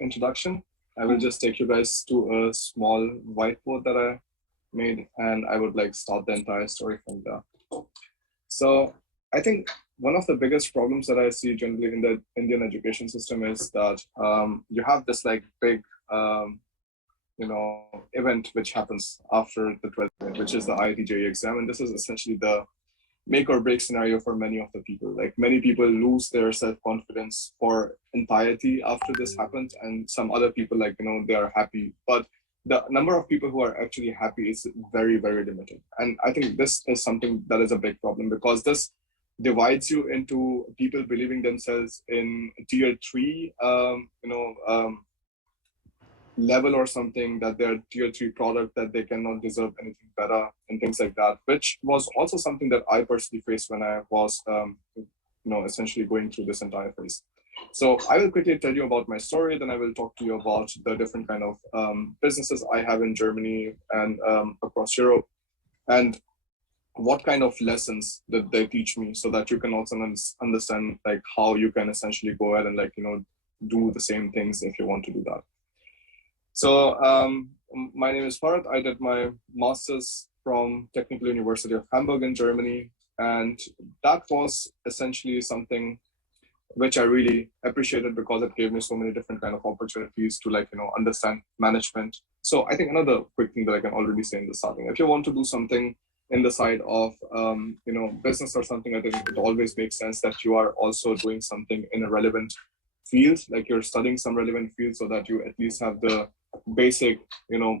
introduction, I will just take you guys to a small whiteboard that I made, and I would like start the entire story from there. So I think one of the biggest problems that I see generally in the Indian education system is that you have this like big event which happens after the 12th grade, which is the IIT JEE exam, and this is essentially the make or break scenario for many of the people. Like many people lose their self-confidence for entirety after this happens, and some other people they are happy, but the number of people who are actually happy is very, very limited. And I think this is something that is a big problem, because this divides you into people believing themselves in tier 3 level or something, that they're tier 3 product, that they cannot deserve anything better and things like that, which was also something that I personally faced when I was essentially going through this entire phase. So I will quickly tell you about my story, then I will talk to you about the different kind of businesses I have in Germany and across Europe, and what kind of lessons that they teach me, so that you can also understand like how you can essentially go ahead and do the same things if you want to do that. So my name is Farad. I did my master's from Technical University of Hamburg in Germany, and that was essentially something which I really appreciated, because it gave me so many different kind of opportunities to understand management. So I think another quick thing that I can already say in the starting, if you want to do something in the side of business or something, I think it always makes sense that you are also doing something in a relevant field, like you're studying some relevant field, so that you at least have the basic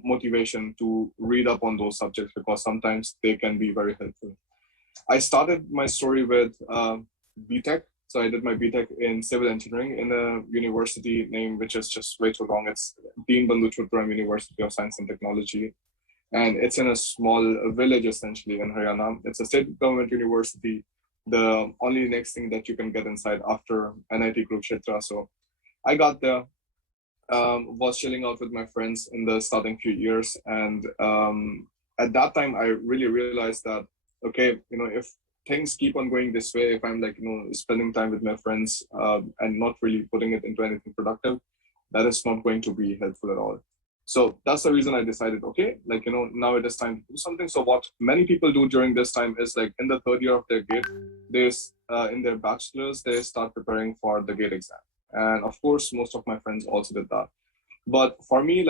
motivation to read up on those subjects, because sometimes they can be very helpful. I started my story with BTech. So I did my BTech in civil engineering in a university name which is just way too long. It's Deen Bandhu Chhotram University of Science and Technology, and it's in a small village essentially in Haryana. It's a state government university, the only next thing that you can get inside after NIT Kurukshetra. So I got there, was chilling out with my friends in the starting few years, and at that time I really realized that okay, if things keep on going this way, if I'm spending time with my friends and not really putting it into anything productive, that is not going to be helpful at all. So that's the reason I decided, okay, now it is time to do something. So what many people do during this time is in the third year of their GATE, they in their bachelor's, they start preparing for the GATE exam. And of course, most of my friends also did that. But for me,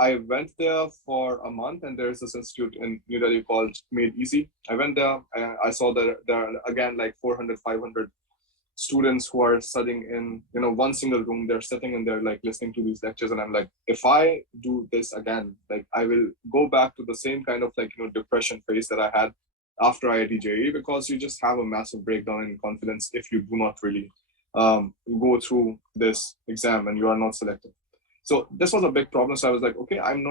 I went there for a month, and there's this institute in New Delhi called Made Easy. I went there, and I saw that there are again 400, 500 students who are studying in one single room. They're sitting and they're listening to these lectures, and I'm like, if I do this again, I will go back to the same kind of depression phase that I had after IIT JEE, because you just have a massive breakdown in confidence if you do not really go through this exam and you are not selected. So this was a big problem. So I was like, okay, I'm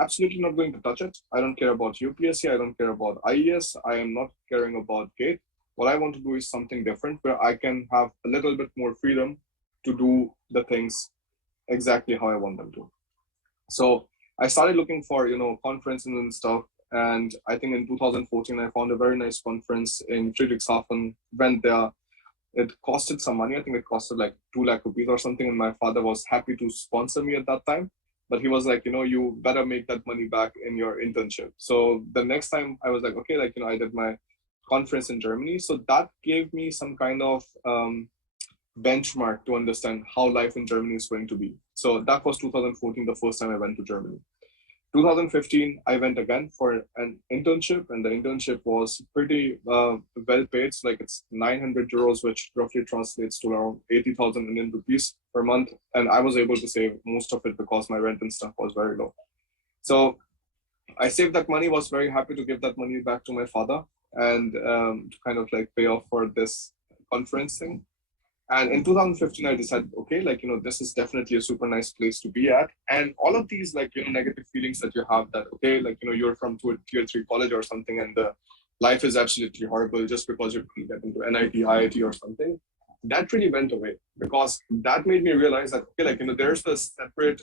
absolutely not going to touch it. I don't care about UPSC. I don't care about IES. I am not caring about GATE. What I want to do is something different, where I can have a little bit more freedom to do the things exactly how I want them to. So I started looking for, conferences and stuff. And I think in 2014, I found a very nice conference in Friedrichshafen, went there. It costed some money. I think it costed 2 lakh rupees or something. And my father was happy to sponsor me at that time. But he was like, you better make that money back in your internship. So the next time I was like, okay, I did my conference in Germany. So that gave me some kind of benchmark to understand how life in Germany is going to be. So that was 2014, the first time I went to Germany. 2015, I went again for an internship, and the internship was pretty well paid. So it's 900 euros, which roughly translates to around 80,000 Indian rupees per month. And I was able to save most of it because my rent and stuff was very low. So I saved that money, was very happy to give that money back to my father and to kind of pay off for this conference thing. And in 2015, I decided, okay, this is definitely a super nice place to be at. And all of these, negative feelings that you have that, okay, you're from tier 3 college or something, and the life is absolutely horrible just because you couldn't get into NIT, IIT or something, that really went away, because that made me realize that, okay, there's a separate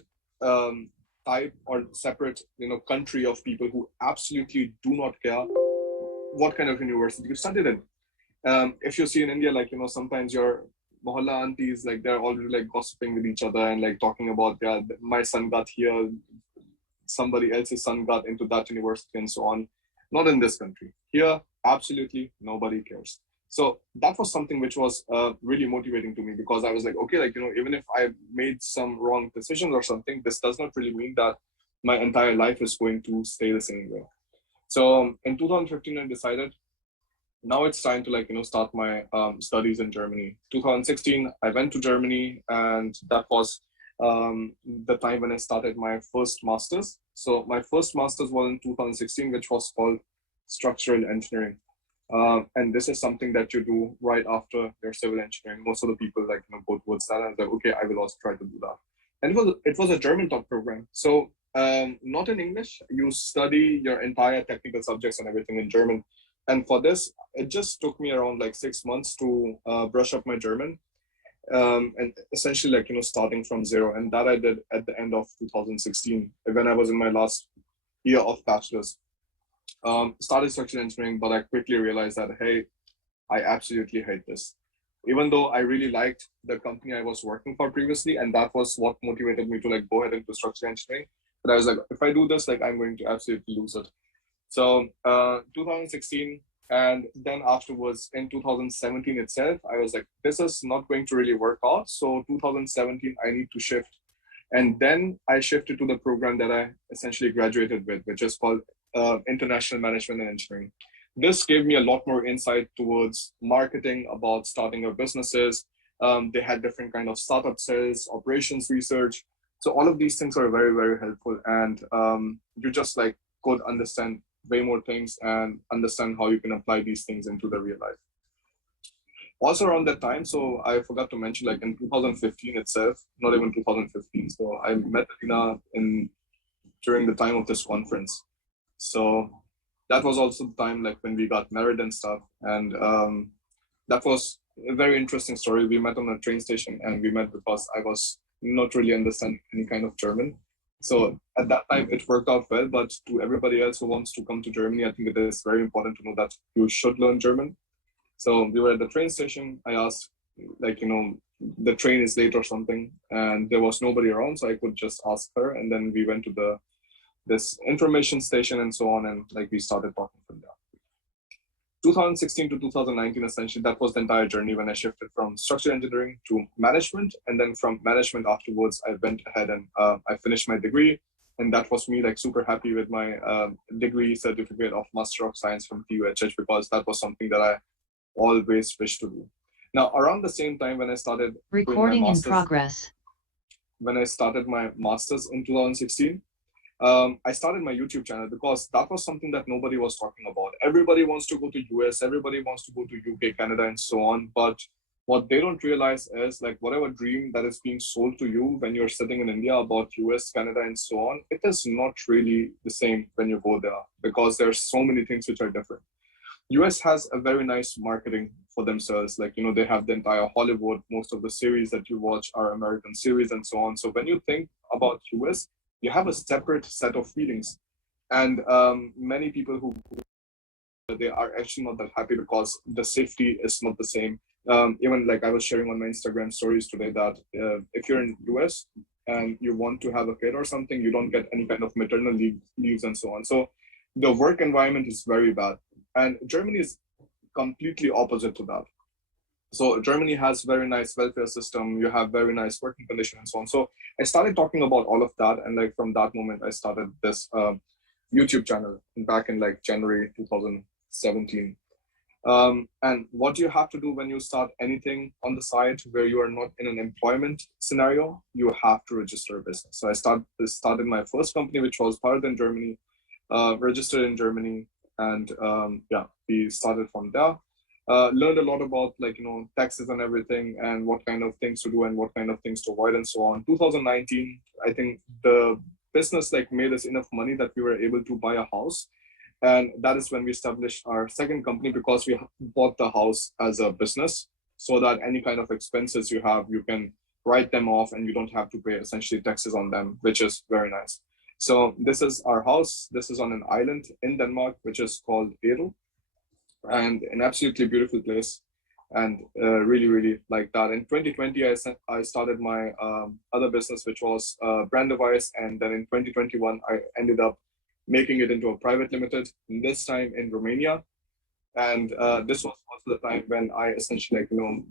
type or separate, country of people who absolutely do not care what kind of university you studied in. If you see in India, sometimes your mohalla aunties, like they're already like gossiping with each other and like talking about, yeah, my son got here, somebody else's son got into that university and so on. Not in this country. Here, absolutely nobody cares. So that was something which was really motivating to me, because I was like, okay, like, even if I made some wrong decisions or something, this does not really mean that my entire life is going to stay the same way. So in 2015, I decided now it's time to, like, start my studies in Germany. 2016, I went to Germany, and that was the time when I started my first master's. So my first master's was in 2016, which was called structural engineering. And this is something that you do right after your civil engineering. Most of the people, like, go towards that, and I was like, okay, I will also try to do that. And it was a German taught program. So not in English. You study your entire technical subjects and everything in German. And for this, it just took me around like 6 months to brush up my German, and essentially, like, starting from zero. And that I did at the end of 2016 when I was in my last year of bachelor's. Started structural engineering, but I quickly realized that, hey, I absolutely hate this. Even though I really liked the company I was working for previously, and that was what motivated me to, like, go ahead into structural engineering. But I was like, if I do this, like, I'm going to absolutely lose it. So 2016, and then afterwards in 2017 itself, I was like, this is not going to really work out. So 2017, I need to shift. And then I shifted to the program that I essentially graduated with, which is called International Management and Engineering. This gave me a lot more insight towards marketing, about starting up businesses. They had different kind of startup sales, operations research. So all of these things are very, very helpful. And you just, like, could understand way more things and understand how you can apply these things into the real life. Also around that time, so I forgot to mention, like, in 2015 itself, not even 2015. So I met Alina during the time of this conference. So that was also the time, like, when we got married and stuff. And that was a very interesting story. We met on a train station, and we met because I was not really understanding any kind of German. So at that time, it worked out well. But to everybody else who wants to come to Germany, I think it is very important to know that you should learn German. So we were at the train station. I asked, like, the train is late or something, and there was nobody around, so I could just ask her. And then we went to this information station and so on, and, like, we started talking from there. 2016 to 2019, essentially, that was the entire journey when I shifted from structural engineering to management. And then from management afterwards, I went ahead and I finished my degree. And that was me, like, super happy with my degree certificate of Master of Science from TUHH, because that was something that I always wished to do. Now, around the same time when I started recording in progress, when I started my master's in 2016, I started my YouTube channel, because that was something that nobody was talking about. Everybody wants to go to US, everybody wants to go to UK, Canada, and so on. But what they don't realize is, like, whatever dream that is being sold to you when you're sitting in India about US, Canada, and so on, it is not really the same when you go there, because there are so many things which are different. US has a very nice marketing for themselves. Like, they have the entire Hollywood, most of the series that you watch are American series and so on. So when you think about US, you have a separate set of feelings. And many people who, they are actually not that happy, because the safety is not the same. Even, like, I was sharing on my Instagram stories today that if you're in US and you want to have a kid or something, you don't get any kind of maternal leaves and so on. So the work environment is very bad. And Germany is completely opposite to that. So Germany has very nice welfare system. You have very nice working conditions and so on. So I started talking about all of that, and, like, from that moment, I started this YouTube channel back in, like, January 2017. And what you have to do when you start anything on the side where you are not in an employment scenario, you have to register a business. So I started my first company, which was started in Germany, registered in Germany, and yeah, we started from there. Learned a lot about, like, taxes and everything, and what kind of things to do and what kind of things to avoid and so on. 2019, I think the business, like, made us enough money that we were able to buy a house. And that is when we established our second company, because we bought the house as a business, so that any kind of expenses you have, you can write them off and you don't have to pay essentially taxes on them, which is very nice. So this is our house. This is on an island in Denmark, which is called Ero, and an absolutely beautiful place. and really like that. In 2020, I started my other business, which was brand device, and then in 2021, I ended up making it into a private limited, this time in Romania. And this was also the time when I essentially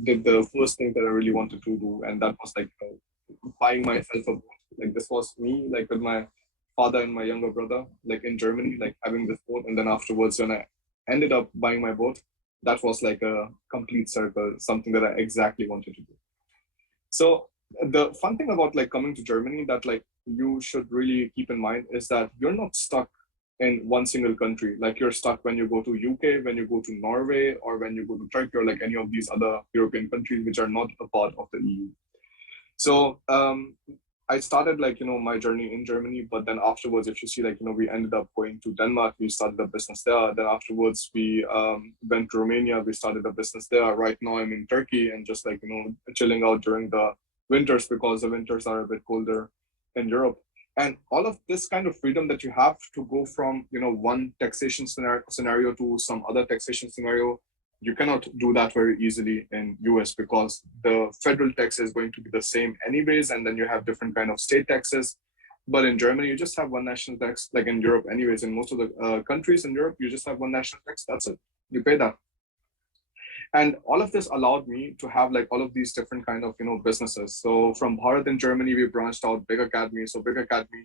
did the first thing that I really wanted to do, and that was buying myself a boat. Like this was me, like with my father and my younger brother, like in Germany, like having this boat. And then afterwards, when I ended up buying my boat, that was like a complete circle, something that I exactly wanted to do. So the fun thing about like coming to Germany that like you should really keep in mind is that you're not stuck in one single country. Like you're stuck when you go to UK, when you go to Norway, or when you go to Turkey, or like any of these other European countries which are not a part of the EU. So I started my journey in Germany, but then afterwards, if you see we ended up going to Denmark, we started a business there. Then afterwards we went to Romania, we started a business there. Right now I'm in Turkey and just chilling out during the winters because the winters are a bit colder in Europe. And all of this kind of freedom that you have to go from one taxation scenario to some other taxation scenario, you cannot do that very easily in US because the federal tax is going to be the same anyways, and then you have different kind of state taxes. But in Germany, you just have one national tax. Like in Europe anyways, in most of the countries in Europe, you just have one national tax. That's it. You pay that. And all of this allowed me to have like all of these different kind of businesses. So from Bharat in Germany, we branched out Big Academy. So Big Academy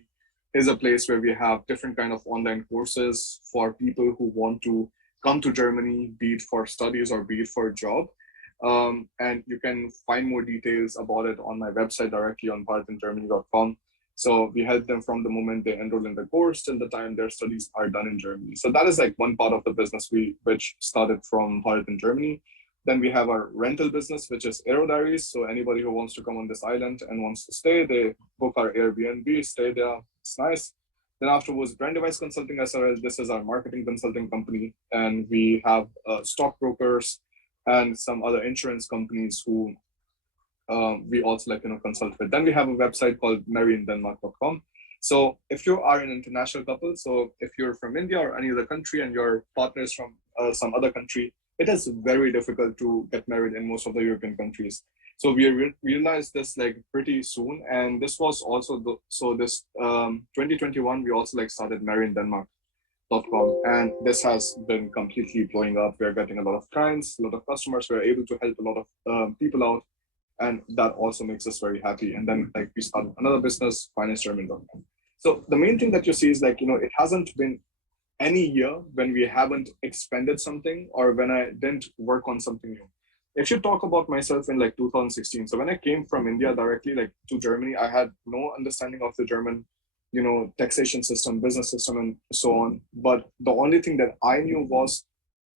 is a place where we have different kind of online courses for people who want to come to Germany, be it for studies or be it for a job. And you can find more details about it on my website directly on bharatingermany.com. So we help them from the moment they enroll in the course till the time their studies are done in Germany. So that is like one part of the business which started from Bharat in Germany. Then we have our rental business, which is Aero Diaries. So anybody who wants to come on this island and wants to stay, they book our Airbnb, stay there. It's nice. Then afterwards, Brand Device Consulting SRL. This is our marketing consulting company. And we have stockbrokers and some other insurance companies who we also consult with. Then we have a website called marryindenmark.com. So if you are an international couple, so if you're from India or any other country and your partner is from some other country, it is very difficult to get married in most of the European countries. So we realized this like pretty soon, and this was also this 2021 we also started marryindenmark.com, and this has been completely blowing up. We're getting a lot of clients, a lot of customers. We're able to help a lot of people out, and that also makes us very happy. And then we started another business, financegerman.com. So the main thing that you see is it hasn't been any year when we haven't expanded something or when I didn't work on something new. If you talk about myself in 2016, so when I came from India directly to Germany, I had no understanding of the German, taxation system, business system, and so on. But the only thing that I knew was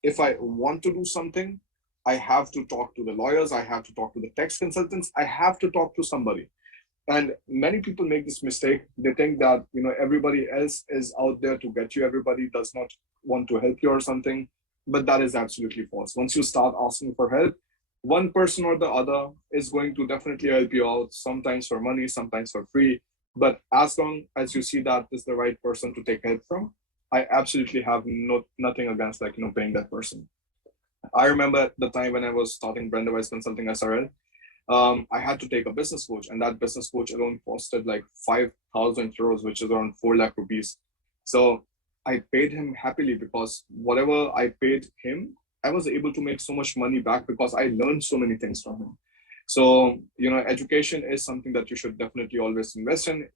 if I want to do something, I have to talk to the lawyers, I have to talk to the tax consultants, I have to talk to somebody. And many people make this mistake. They think that everybody else is out there to get you. Everybody does not want to help you or something, but that is absolutely false. Once you start asking for help, one person or the other is going to definitely help you out, sometimes for money, sometimes for free. But as long as you see that is the right person to take help from, I absolutely have nothing against paying that person. I remember the time when I was starting Brand Device Consulting SRL. I had to take a business coach, and that business coach alone costed 5,000 euros, which is around 4 lakh rupees. So I paid him happily because whatever I paid him, I was able to make so much money back because I learned so many things from him. So, education is something that you should definitely always invest in.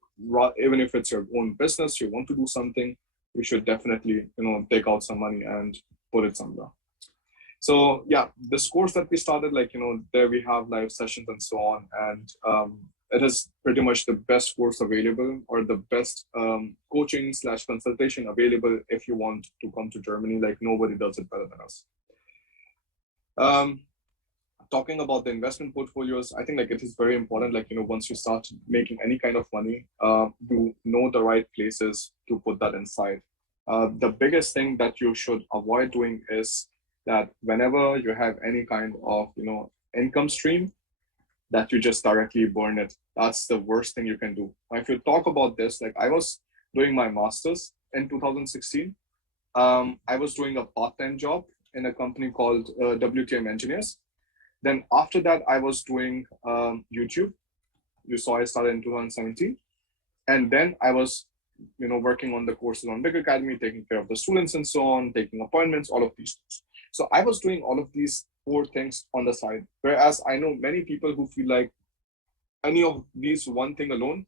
Even if it's your own business, you want to do something, you should definitely, take out some money and put it somewhere. So yeah, this course that we started, there we have live sessions and so on. And it is pretty much the best course available, or the best coaching / consultation available if you want to come to Germany. Nobody does it better than us. Talking about the investment portfolios, I think it is very important, once you start making any kind of money, you know the right places to put that inside. The biggest thing that you should avoid doing is that whenever you have any kind of income stream, that you just directly burn it. That's the worst thing you can do. Now, if you talk about this, I was doing my master's in 2016. I was doing a part-time job in a company called WTM Engineers. Then after that, I was doing YouTube. You saw I started in 2017. And then I was, working on the courses on Big Academy, taking care of the students and so on, taking appointments, all of these things. So I was doing all of these four things on the side. Whereas I know many people who feel like any of these one thing alone,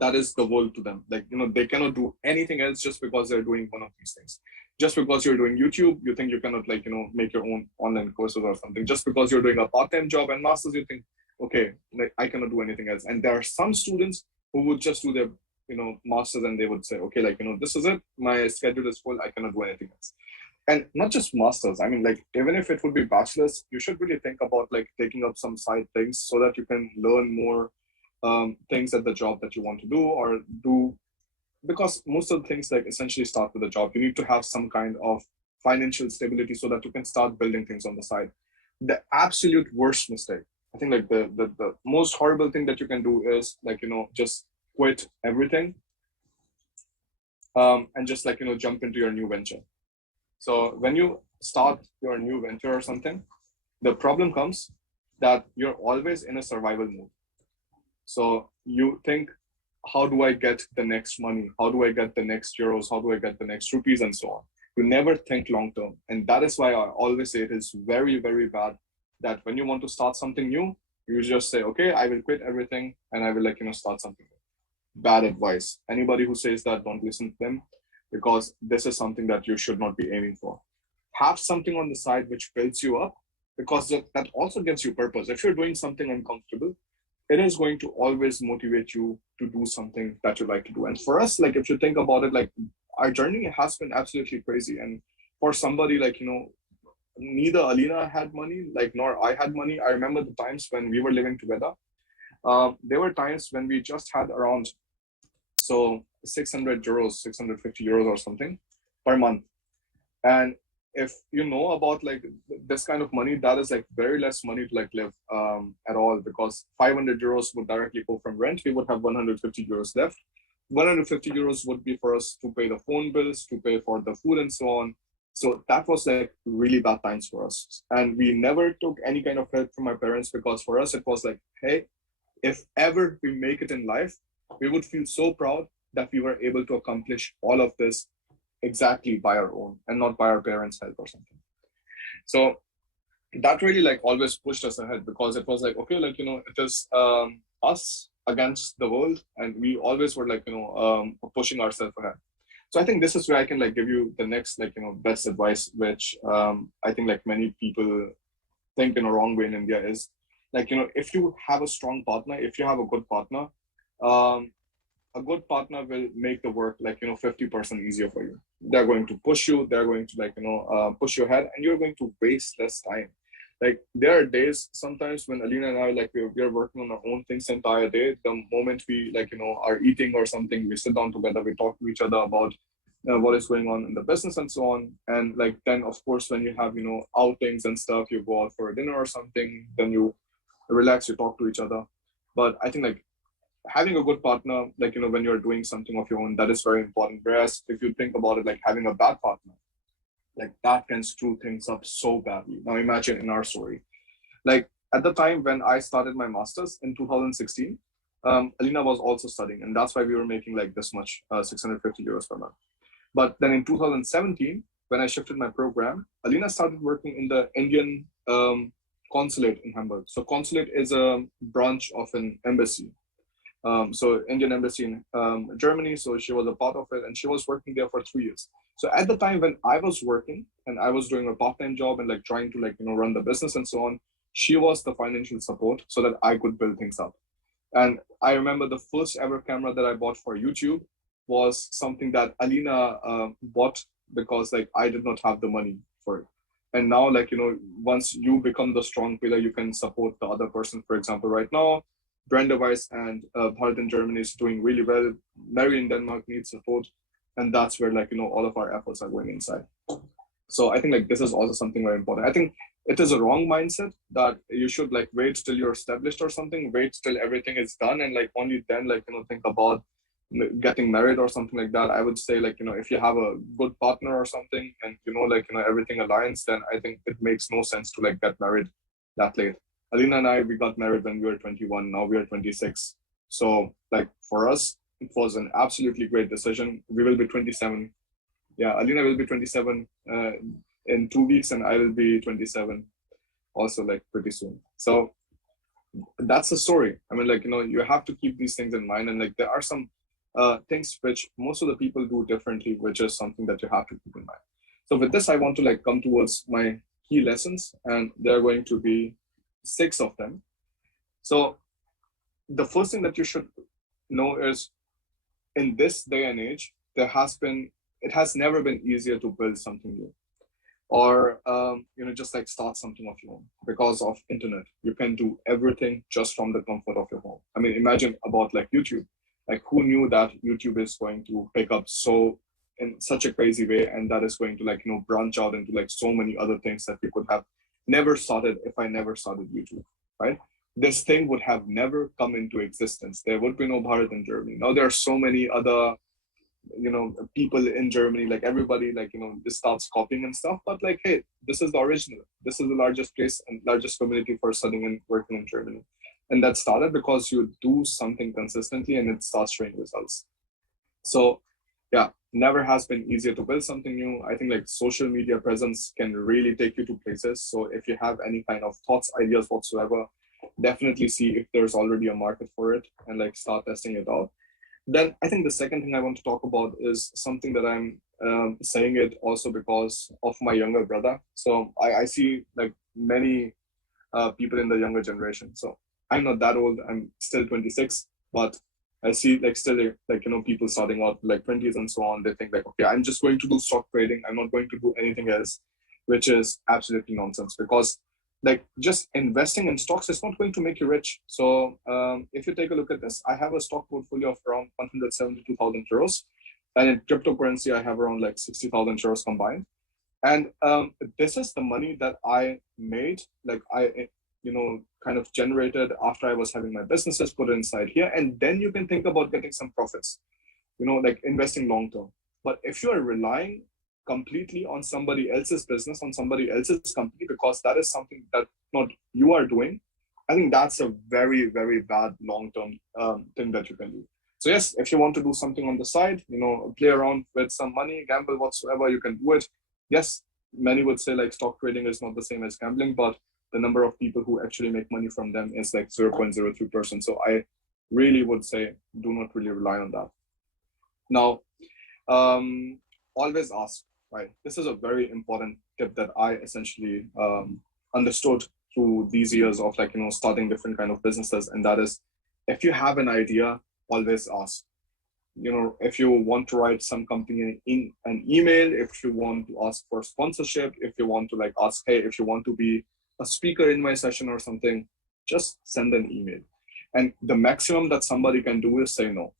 that is the world to them. Like, they cannot do anything else just because they're doing one of these things. Just because you're doing YouTube, you think you cannot make your own online courses or something. Just because you're doing a part-time job and masters, you think, okay, like I cannot do anything else. And there are some students who would just do their, masters, and they would say, okay, this is it. My schedule is full. I cannot do anything else. And not just masters. I mean, like, even if it would be bachelor's, you should really think about like taking up some side things so that you can learn more things at the job that you want to do, or do, because most of the things like essentially start with a job. You need to have some kind of financial stability so that you can start building things on the side. The absolute worst mistake, I think, like the most horrible thing that you can do is just quit everything and just jump into your new venture. So when you start your new venture or something, the problem comes that you're always in a survival mode. So you think, how do I get the next money? How do I get the next euros? How do I get the next rupees and so on? You never think long term. And that is why I always say it is very, very bad that when you want to start something new, you just say, okay, I will quit everything and I will start something new. Bad advice. Anybody who says that, don't listen to them, because this is something that you should not be aiming for. Have something on the side which builds you up, because that also gives you purpose. If you're doing something uncomfortable, it is going to always motivate you to do something that you like to do. And for us, like, if you think about it, like, our journey has been absolutely crazy. And for somebody neither Alina had money, nor I had money. I remember the times when we were living together. There were times when we just had around 600 euros, 650 euros or something per month. And if you know about this kind of money, that is very less money to live at all, because 500 euros would directly go from rent. We would have 150 euros left. 150 euros would be for us to pay the phone bills, to pay for the food and so on. So that was really bad times for us. And we never took any kind of help from my parents, because for us, it was hey, if ever we make it in life, we would feel so proud that we were able to accomplish all of this exactly by our own and not by our parents' help or something. So that really always pushed us ahead, because it was okay, it is us against the world, and we always were pushing ourselves ahead. So I think this is where I can give you the next best advice, which I think many people think in a wrong way in India is if you have a strong partner, if you have a good partner, a good partner will make the work 50% easier for you. They're going to push you, they're going to push your head, and you're going to waste less time. There are days sometimes when Alina and I we're working on our own things the entire day. The moment we are eating or something, we sit down together, we talk to each other about what is going on in the business and so on. And then of course when you have outings and stuff, you go out for a dinner or something, then you relax, you talk to each other. But I think having a good partner, when you're doing something of your own, that is very important. Whereas if you think about it, having a bad partner, that can screw things up so badly. Now imagine in our story, at the time when I started my master's in 2016, Alina was also studying, and that's why we were making this much, 650 euros per month. But then in 2017, when I shifted my program, Alina started working in the Indian consulate in Hamburg. So consulate is a branch of an embassy. So Indian embassy in Germany. So she was a part of it, and she was working there for 3 years. So at the time when I was working and I was doing a part-time job and trying to run the business and so on, she was the financial support so that I could build things up. And I remember the first ever camera that I bought for YouTube was something that Alina bought, because I did not have the money for it. And now once you become the strong pillar, you can support the other person. For example, right now, Brenda Weiss and Bharat in Germany is doing really well. Mary in Denmark needs support. And that's where all of our efforts are going inside. So I think this is also something very important. I think it is a wrong mindset that you should wait till you're established or something, wait till everything is done, and only then think about getting married or something like that. I would say if you have a good partner or something, and everything aligns, then I think it makes no sense to get married that late. Alina and I, we got married when we were 21. Now we are 26. So like for us, it was an absolutely great decision. We will be 27. Yeah, Alina will be 27 in 2 weeks, and I will be 27 also like pretty soon. So that's the story. I mean, like, you have to keep these things in mind. And like, there are some things which most of the people do differently, which is something that you have to keep in mind. So with this, I want to like come towards my key lessons, and there are going to be 6 of them. So the first thing that you should know is, in this day and age, it has never been easier to build something new, or just like start something of your own. Because of internet, you can do everything just from the comfort of your home. I mean, imagine about like YouTube. Like, who knew that YouTube is going to pick up so in such a crazy way, and that is going to like branch out into like so many other things that we could have never started if I never started YouTube, right? This thing would have never come into existence. There would be no Bharat in Germany. Now there are so many other people in Germany, like everybody, like just starts copying and stuff. But like, hey, this is the original. This is the largest place and largest community for studying and working in Germany. And that started because you do something consistently and it starts showing results. So yeah, never has been easier to build something new. I think like social media presence can really take you to places. So if you have any kind of thoughts, ideas whatsoever, definitely see if there's already a market for it and like start testing it out. Then I think the second thing I want to talk about is something that I'm saying it also because of my younger brother. So I see like many people in the younger generation. So I'm not that old. I'm still 26, but I see like still like people starting out like 20s and so on. They think like, okay, I'm just going to do stock trading. I'm not going to do anything else, which is absolutely nonsense, because like just investing in stocks is not going to make you rich. So if you take a look at this, I have a stock portfolio of around 172,000 euros, and in cryptocurrency I have around like 60,000 euros combined. And this is the money that I made, like I kind of generated after I was having my businesses put inside here. And then you can think about getting some profits, like investing long term. But if you are relying completely on somebody else's business, on somebody else's company, because that is something that not you are doing, I think that's a very, very bad long-term thing that you can do. So yes, if you want to do something on the side, play around with some money, gamble whatsoever, you can do it. Yes, many would say like stock trading is not the same as gambling, but the number of people who actually make money from them is like 0.03%. So I really would say do not really rely on that. Now, always ask, right? This is a very important tip that I essentially understood through these years of like, starting different kind of businesses. And that is, if you have an idea, always ask. If you want to write some company in an email, if you want to ask for sponsorship, if you want to like ask, hey, if you want to be a speaker in my session or something, just send an email. And the maximum that somebody can do is say no.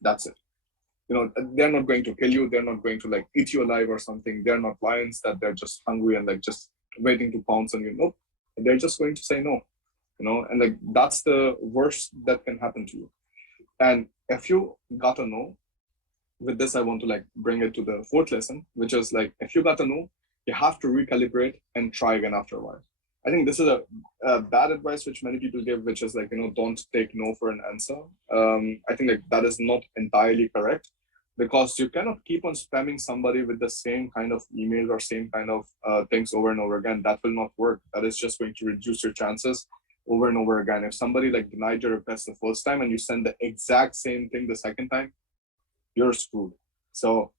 That's it. They're not going to kill you. They're not going to like eat you alive or something. They're not lions that they're just hungry and like just waiting to pounce on you. Nope. They're just going to say no, and like that's the worst that can happen to you. And if you got a no, with this, I want to like bring it to the fourth lesson, which is like, if you got a no, you have to recalibrate and try again after a while. I think this is a bad advice which many people give, which is like, don't take no for an answer. I think like that is not entirely correct, because you cannot keep on spamming somebody with the same kind of email or same kind of things over and over again. That will not work. That is just going to reduce your chances over and over again. If somebody like denied your request the first time and you send the exact same thing the second time, you're screwed. So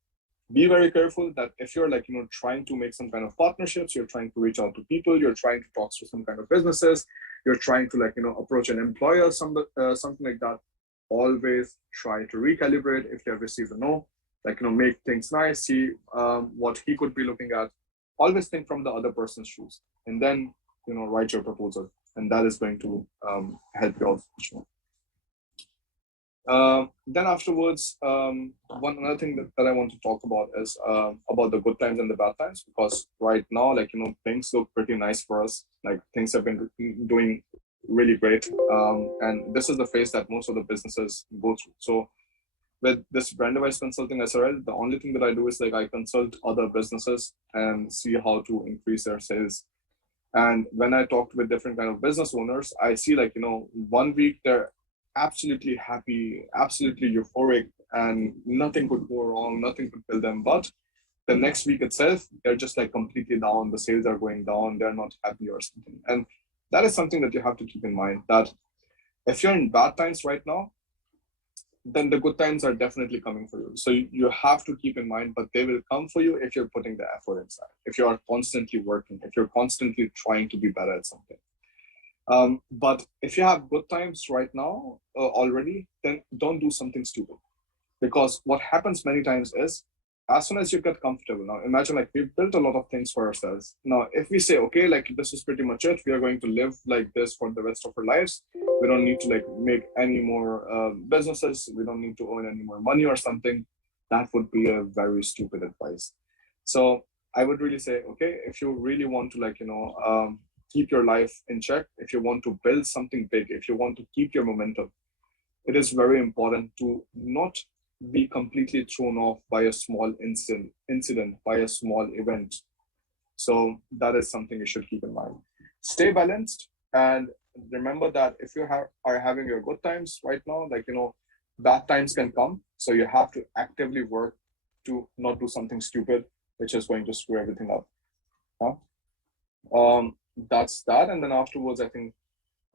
be very careful that if you're like, trying to make some kind of partnerships, you're trying to reach out to people, you're trying to talk to some kind of businesses, you're trying to like, approach an employer, something like that, always try to recalibrate. If you have received a no, like, make things nice, see what he could be looking at. Always think from the other person's shoes, and then, write your proposal. And that is going to help you out. Then afterwards, one another thing that I want to talk about is about the good times and the bad times, because right now, like, things look pretty nice for us. Like, things have been doing really great. And this is the phase that most of the businesses go through. So with this brand device consulting SRL, the only thing that I do is like I consult other businesses and see how to increase their sales. And when I talked with different kind of business owners, I see like, 1 week they're absolutely happy, absolutely euphoric, and nothing could go wrong, nothing could kill them. But the next week itself, they're just like completely down. The sales are going down. They're not happy or something. And that is something that you have to keep in mind, that if you're in bad times right now, then the good times are definitely coming for you. So you have to keep in mind, but they will come for you if you're putting the effort inside, if you are constantly working, if you're constantly trying to be better at something. But if you have good times right now already, then don't do something stupid. Because what happens many times is, as soon as you get comfortable, now imagine like we've built a lot of things for ourselves. Now, if we say, okay, like this is pretty much it, we are going to live like this for the rest of our lives. We don't need to like make any more businesses. We don't need to earn any more money or something. That would be a very stupid advice. So I would really say, okay, if you really want to like, keep your life in check, if you want to build something big, if you want to keep your momentum, it is very important to not be completely thrown off by a small incident, by a small event. So that is something you should keep in mind. Stay balanced, and remember that if you are having your good times right now, like, bad times can come. So you have to actively work to not do something stupid, which is going to screw everything up. That's that. And then afterwards, I think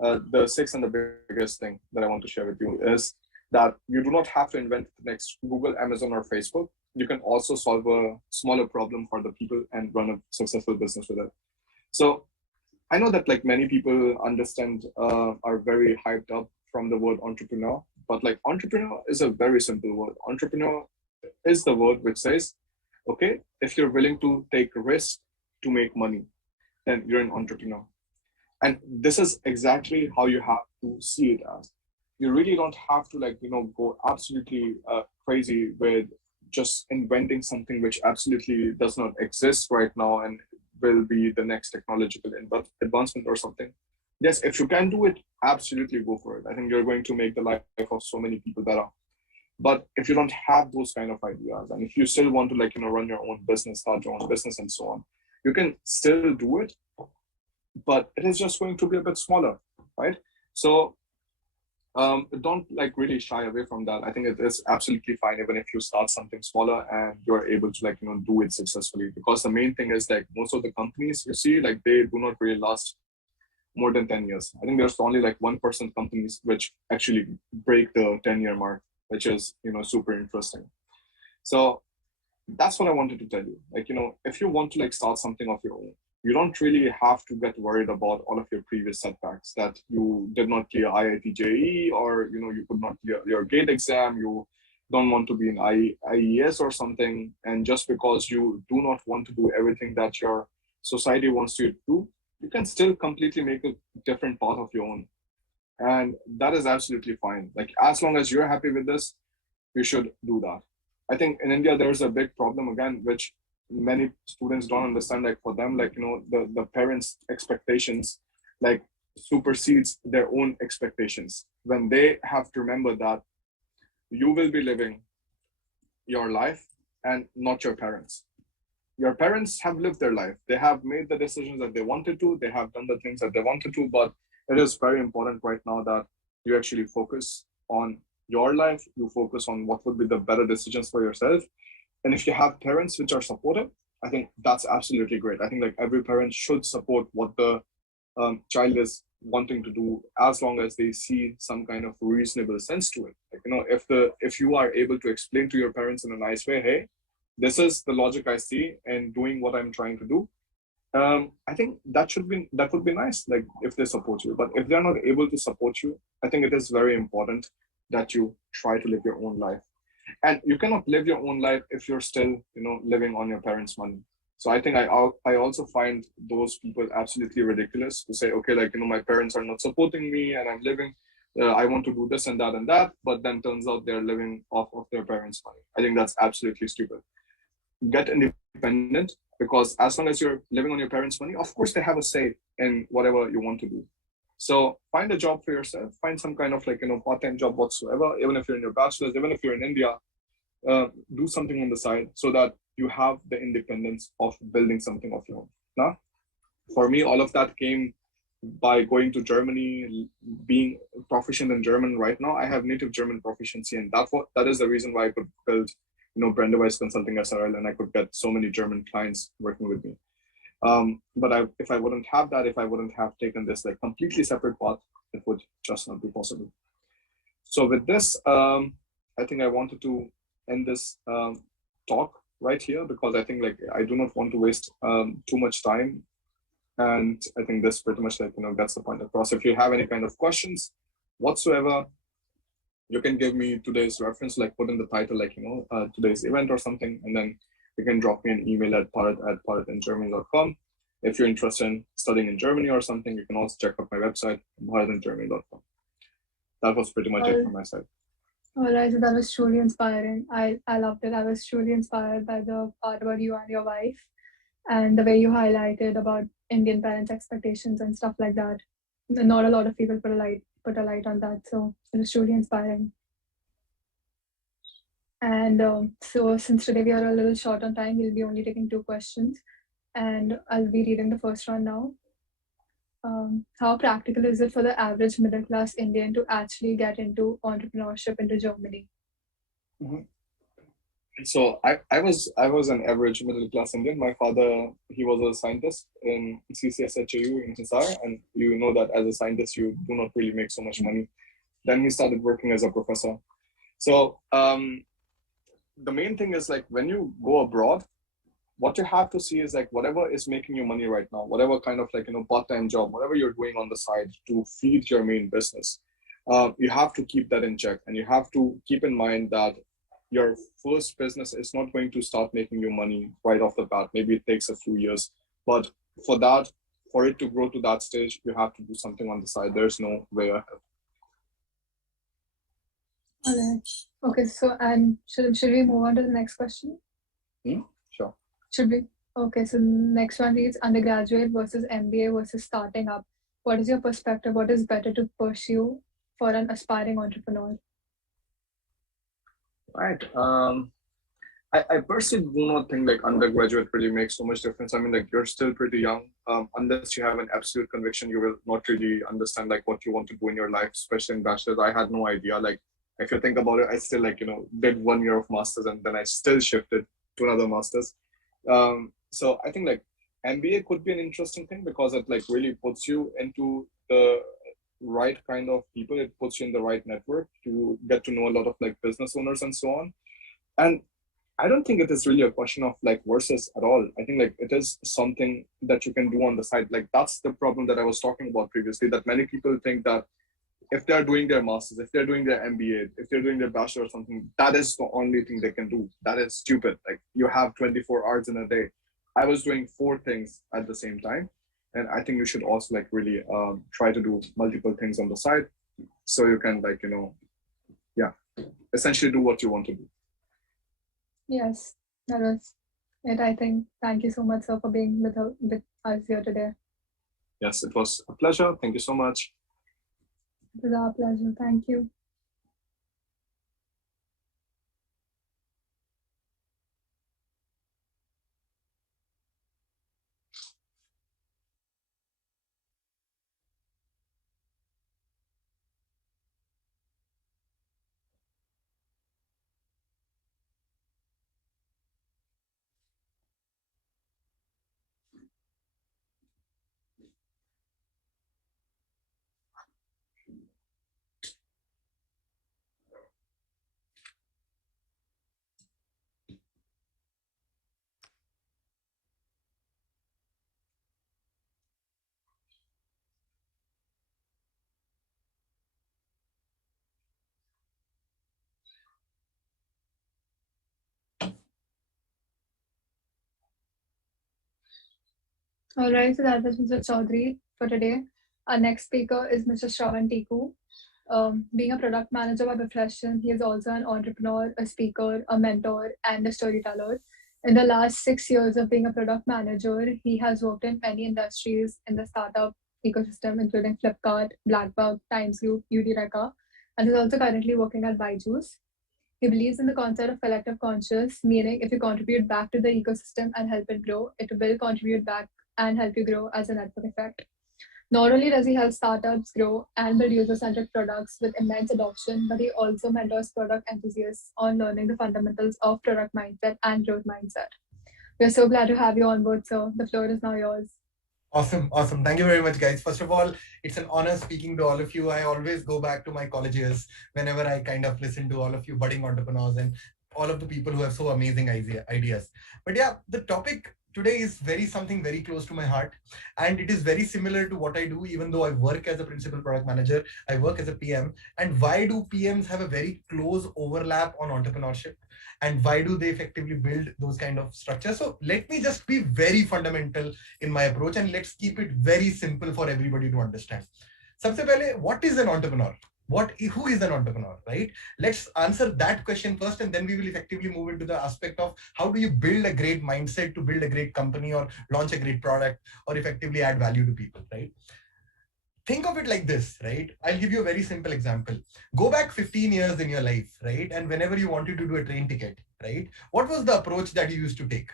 the sixth and the biggest thing that I want to share with you is that you do not have to invent the next Google, Amazon, or Facebook. You can also solve a smaller problem for the people and run a successful business with it. So I know that like many people understand, are very hyped up from the word entrepreneur, but like entrepreneur is a very simple word. Entrepreneur is the word which says, okay, if you're willing to take risk to make money, then you're an entrepreneur. And this is exactly how you have to see it as. You really don't have to like, go absolutely crazy with just inventing something which absolutely does not exist right now and will be the next technological advancement or something. Yes, if you can do it, absolutely go for it. I think you're going to make the life of so many people better. But if you don't have those kind of ideas, and if you still want to like, run your own business, start your own business and so on, you can still do it, but it is just going to be a bit smaller, right? So don't like really shy away from that. I think it is absolutely fine even if you start something smaller and you're able to like, do it successfully. Because the main thing is like most of the companies you see, like they do not really last more than 10 years. I think there's only like 1% companies which actually break the 10-year mark, which is, super interesting. So that's what I wanted to tell you. Like, if you want to like start something of your own, you don't really have to get worried about all of your previous setbacks, that you did not clear IIT JEE, or, you could not clear your GATE exam, you don't want to be an IES or something. And just because you do not want to do everything that your society wants you to do, you can still completely make a different path of your own. And that is absolutely fine. Like, as long as you're happy with this, you should do that. I think in India, there's a big problem again, which many students don't understand. Like for them, like, the parents' expectations, like supersedes their own expectations, when they have to remember that you will be living your life and not your parents. Your parents have lived their life. They have made the decisions that they wanted to. They have done the things that they wanted to. But it is very important right now that you actually focus on your life. You focus on what would be the better decisions for yourself. And if you have parents which are supportive, I think that's absolutely great. I think like every parent should support what the child is wanting to do, as long as they see some kind of reasonable sense to it. Like, if you are able to explain to your parents in a nice way, hey, this is the logic I see in doing what I'm trying to do. I think that would be nice, like if they support you. But if they're not able to support you, I think it is very important that you try to live your own life. And you cannot live your own life if you're still, living on your parents' money. So I think I also find those people absolutely ridiculous to say, okay, like, my parents are not supporting me and I'm living, I want to do this and that, but then turns out they're living off of their parents' money. I think that's absolutely stupid. Get independent, because as long as you're living on your parents' money, of course they have a say in whatever you want to do. So find a job for yourself, find some kind of like, part-time job whatsoever, even if you're in your bachelor's, even if you're in India, do something on the side so that you have the independence of building something of your own. Now, For me, all of that came by going to Germany, being proficient in German. Right now, I have native German proficiency, and that is the reason why I could build, Brandewise Consulting SRL, and I could get so many German clients working with me. But if I wouldn't have that, if I wouldn't have taken this like completely separate path, it would just not be possible. So with this, I think I wanted to end this talk right here, because I think like I do not want to waste too much time. And I think this pretty much like, gets the point across. If you have any kind of questions whatsoever, you can give me today's reference, like put in the title, like, today's event or something, and then you can drop me an email at bharat@bharatingermany.com. If you're interested in studying in Germany or something, you can also check out my website, bharatingermany.com. That was pretty much it from my side. All right, so that was truly inspiring. I loved it. I was truly inspired by the part about you and your wife, and the way you highlighted about Indian parents' expectations and stuff like that. Not a lot of people put a light on that, so it was truly inspiring. And so since today we are a little short on time, we'll be only taking 2 questions, and I'll be reading the first one now. How practical is it for the average middle class Indian to actually get into entrepreneurship into Germany? Mm-hmm. So I was an average middle class Indian. My father, he was a scientist in CCSHAU in Hisar, and you know that as a scientist you do not really make so much money. Then he started working as a professor. So the main thing is like when you go abroad, what you have to see is like whatever is making you money right now, whatever kind of like part-time job, whatever you're doing on the side to feed your main business, you have to keep that in check, and you have to keep in mind that your first business is not going to start making you money right off the bat. Maybe it takes a few years, but for it to grow to that stage, you have to do something on the side. There's no way ahead. All right. Okay. So, and should we move on to the next question? Sure. Should we? Okay. So next one is undergraduate versus MBA versus starting up. What is your perspective? What is better to pursue for an aspiring entrepreneur? Right. I personally do not think like undergraduate really makes so much difference. I mean, like you're still pretty young. Unless you have an absolute conviction, you will not really understand like what you want to do in your life, especially in bachelor's. I had no idea. Like if you think about it, I still like, did 1 year of masters, and then I still shifted to another masters. So I think like MBA could be an interesting thing because it like really puts you into the right kind of people. It puts you in the right network. You get to know a lot of like business owners and so on. And I don't think it is really a question of like versus at all. I think like it is something that you can do on the side. Like that's the problem that I was talking about previously, that many people think that if they're doing their masters, if they're doing their MBA, if they're doing their bachelor or something, that is the only thing they can do. That is stupid. Like you have 24 hours in a day. I was doing 4 things at the same time. And I think you should also like really try to do multiple things on the side, so you can like, essentially do what you want to do. Yes, that was it. I think. Thank you so much, sir, for being with us here today. Yes, it was a pleasure. Thank you so much. It was our pleasure. Thank you. All right, so that was Mr. Chaudhary for today. Our next speaker is Mr. Shravan Tiku. Being a product manager by profession, he is also an entrepreneur, a speaker, a mentor, and a storyteller. In the last 6 years of being a product manager, he has worked in many industries in the startup ecosystem, including Flipkart, Blackbug, TimesGroup, Udyreka, and is also currently working at Byju's. He believes in the concept of collective conscious, meaning if you contribute back to the ecosystem and help it grow, it will contribute back and help you grow as a network effect. Not only does he help startups grow and build user-centric products with immense adoption, but he also mentors product enthusiasts on learning the fundamentals of product mindset and growth mindset. We're so glad to have you on board, sir. The floor is now yours. Awesome. Awesome. Thank you very much, guys. First of all, it's an honor speaking to all of you. I always go back to my college years whenever I kind of listen to all of you budding entrepreneurs and all of the people who have so amazing ideas. But yeah, the topic today is something very close to my heart, and it is very similar to what I do. Even though I work as a principal product manager, I work as a PM. And why do PMs have a very close overlap on entrepreneurship, and why do they effectively build those kind of structures? So let me just be very fundamental in my approach, and let's keep it very simple for everybody to understand. Sabse pehle, what is an entrepreneur? Who is an entrepreneur, right? Let's answer that question first, and then we will effectively move into the aspect of how do you build a great mindset to build a great company or launch a great product or effectively add value to people, right? Think of it like this, right? I'll give you a very simple example. Go back 15 years in your life, right? And whenever you wanted to do a train ticket, right? What was the approach that you used to take?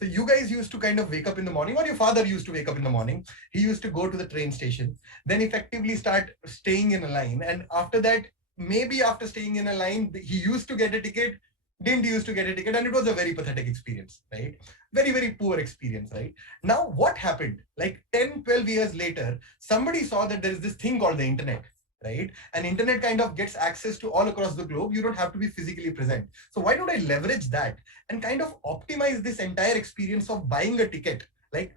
So you guys used to kind of wake up in the morning, or your father used to wake up in the morning. He used to go to the train station, then effectively start staying in a line. And after that, maybe after staying in a line, he used to get a ticket, didn't used to get a ticket. And it was a very pathetic experience, right? Very, very poor experience, right? Now, what happened? Like 10, 12 years later, somebody saw that there is this thing called the internet, right? And internet kind of gets access to all across the globe. You don't have to be physically present. So why don't I leverage that and kind of optimize this entire experience of buying a ticket, like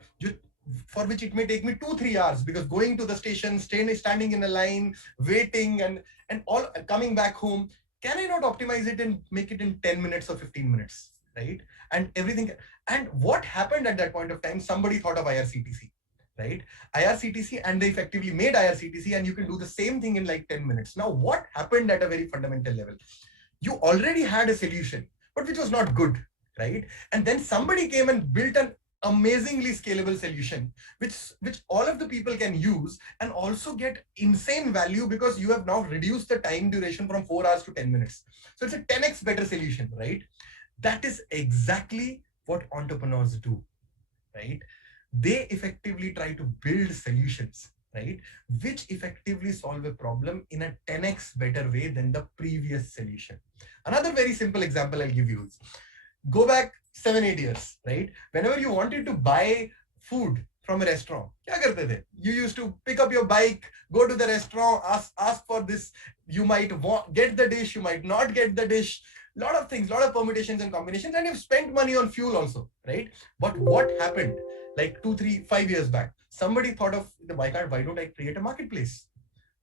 for which it may take me 2-3 hours, because going to the station, standing in a line, waiting and all coming back home, can I not optimize it and make it in 10 minutes or 15 minutes, right? And everything. And what happened at that point of time? Somebody thought of IRCTC. Right? IRCTC, and they effectively made IRCTC, and you can do the same thing in like 10 minutes. Now, what happened at a very fundamental level? You already had a solution, but which was not good, right? And then somebody came and built an amazingly scalable solution, which all of the people can use and also get insane value, because you have now reduced the time duration from 4 hours to 10 minutes. So it's a 10x better solution, right? That is exactly what entrepreneurs do, right? They effectively try to build solutions, right, which effectively solve a problem in a 10x better way than the previous solution. Another very simple example I'll give you is, go back 7-8 years, right? Whenever you wanted to buy food from a restaurant, kya karte the? You used to pick up your bike, go to the restaurant, ask for this. You might get the dish, you might not get the dish. Lot of things, lot of permutations and combinations, and you've spent money on fuel also, right? But what happened? Like 2, 3, 5 years back, somebody thought of, why don't I create a marketplace?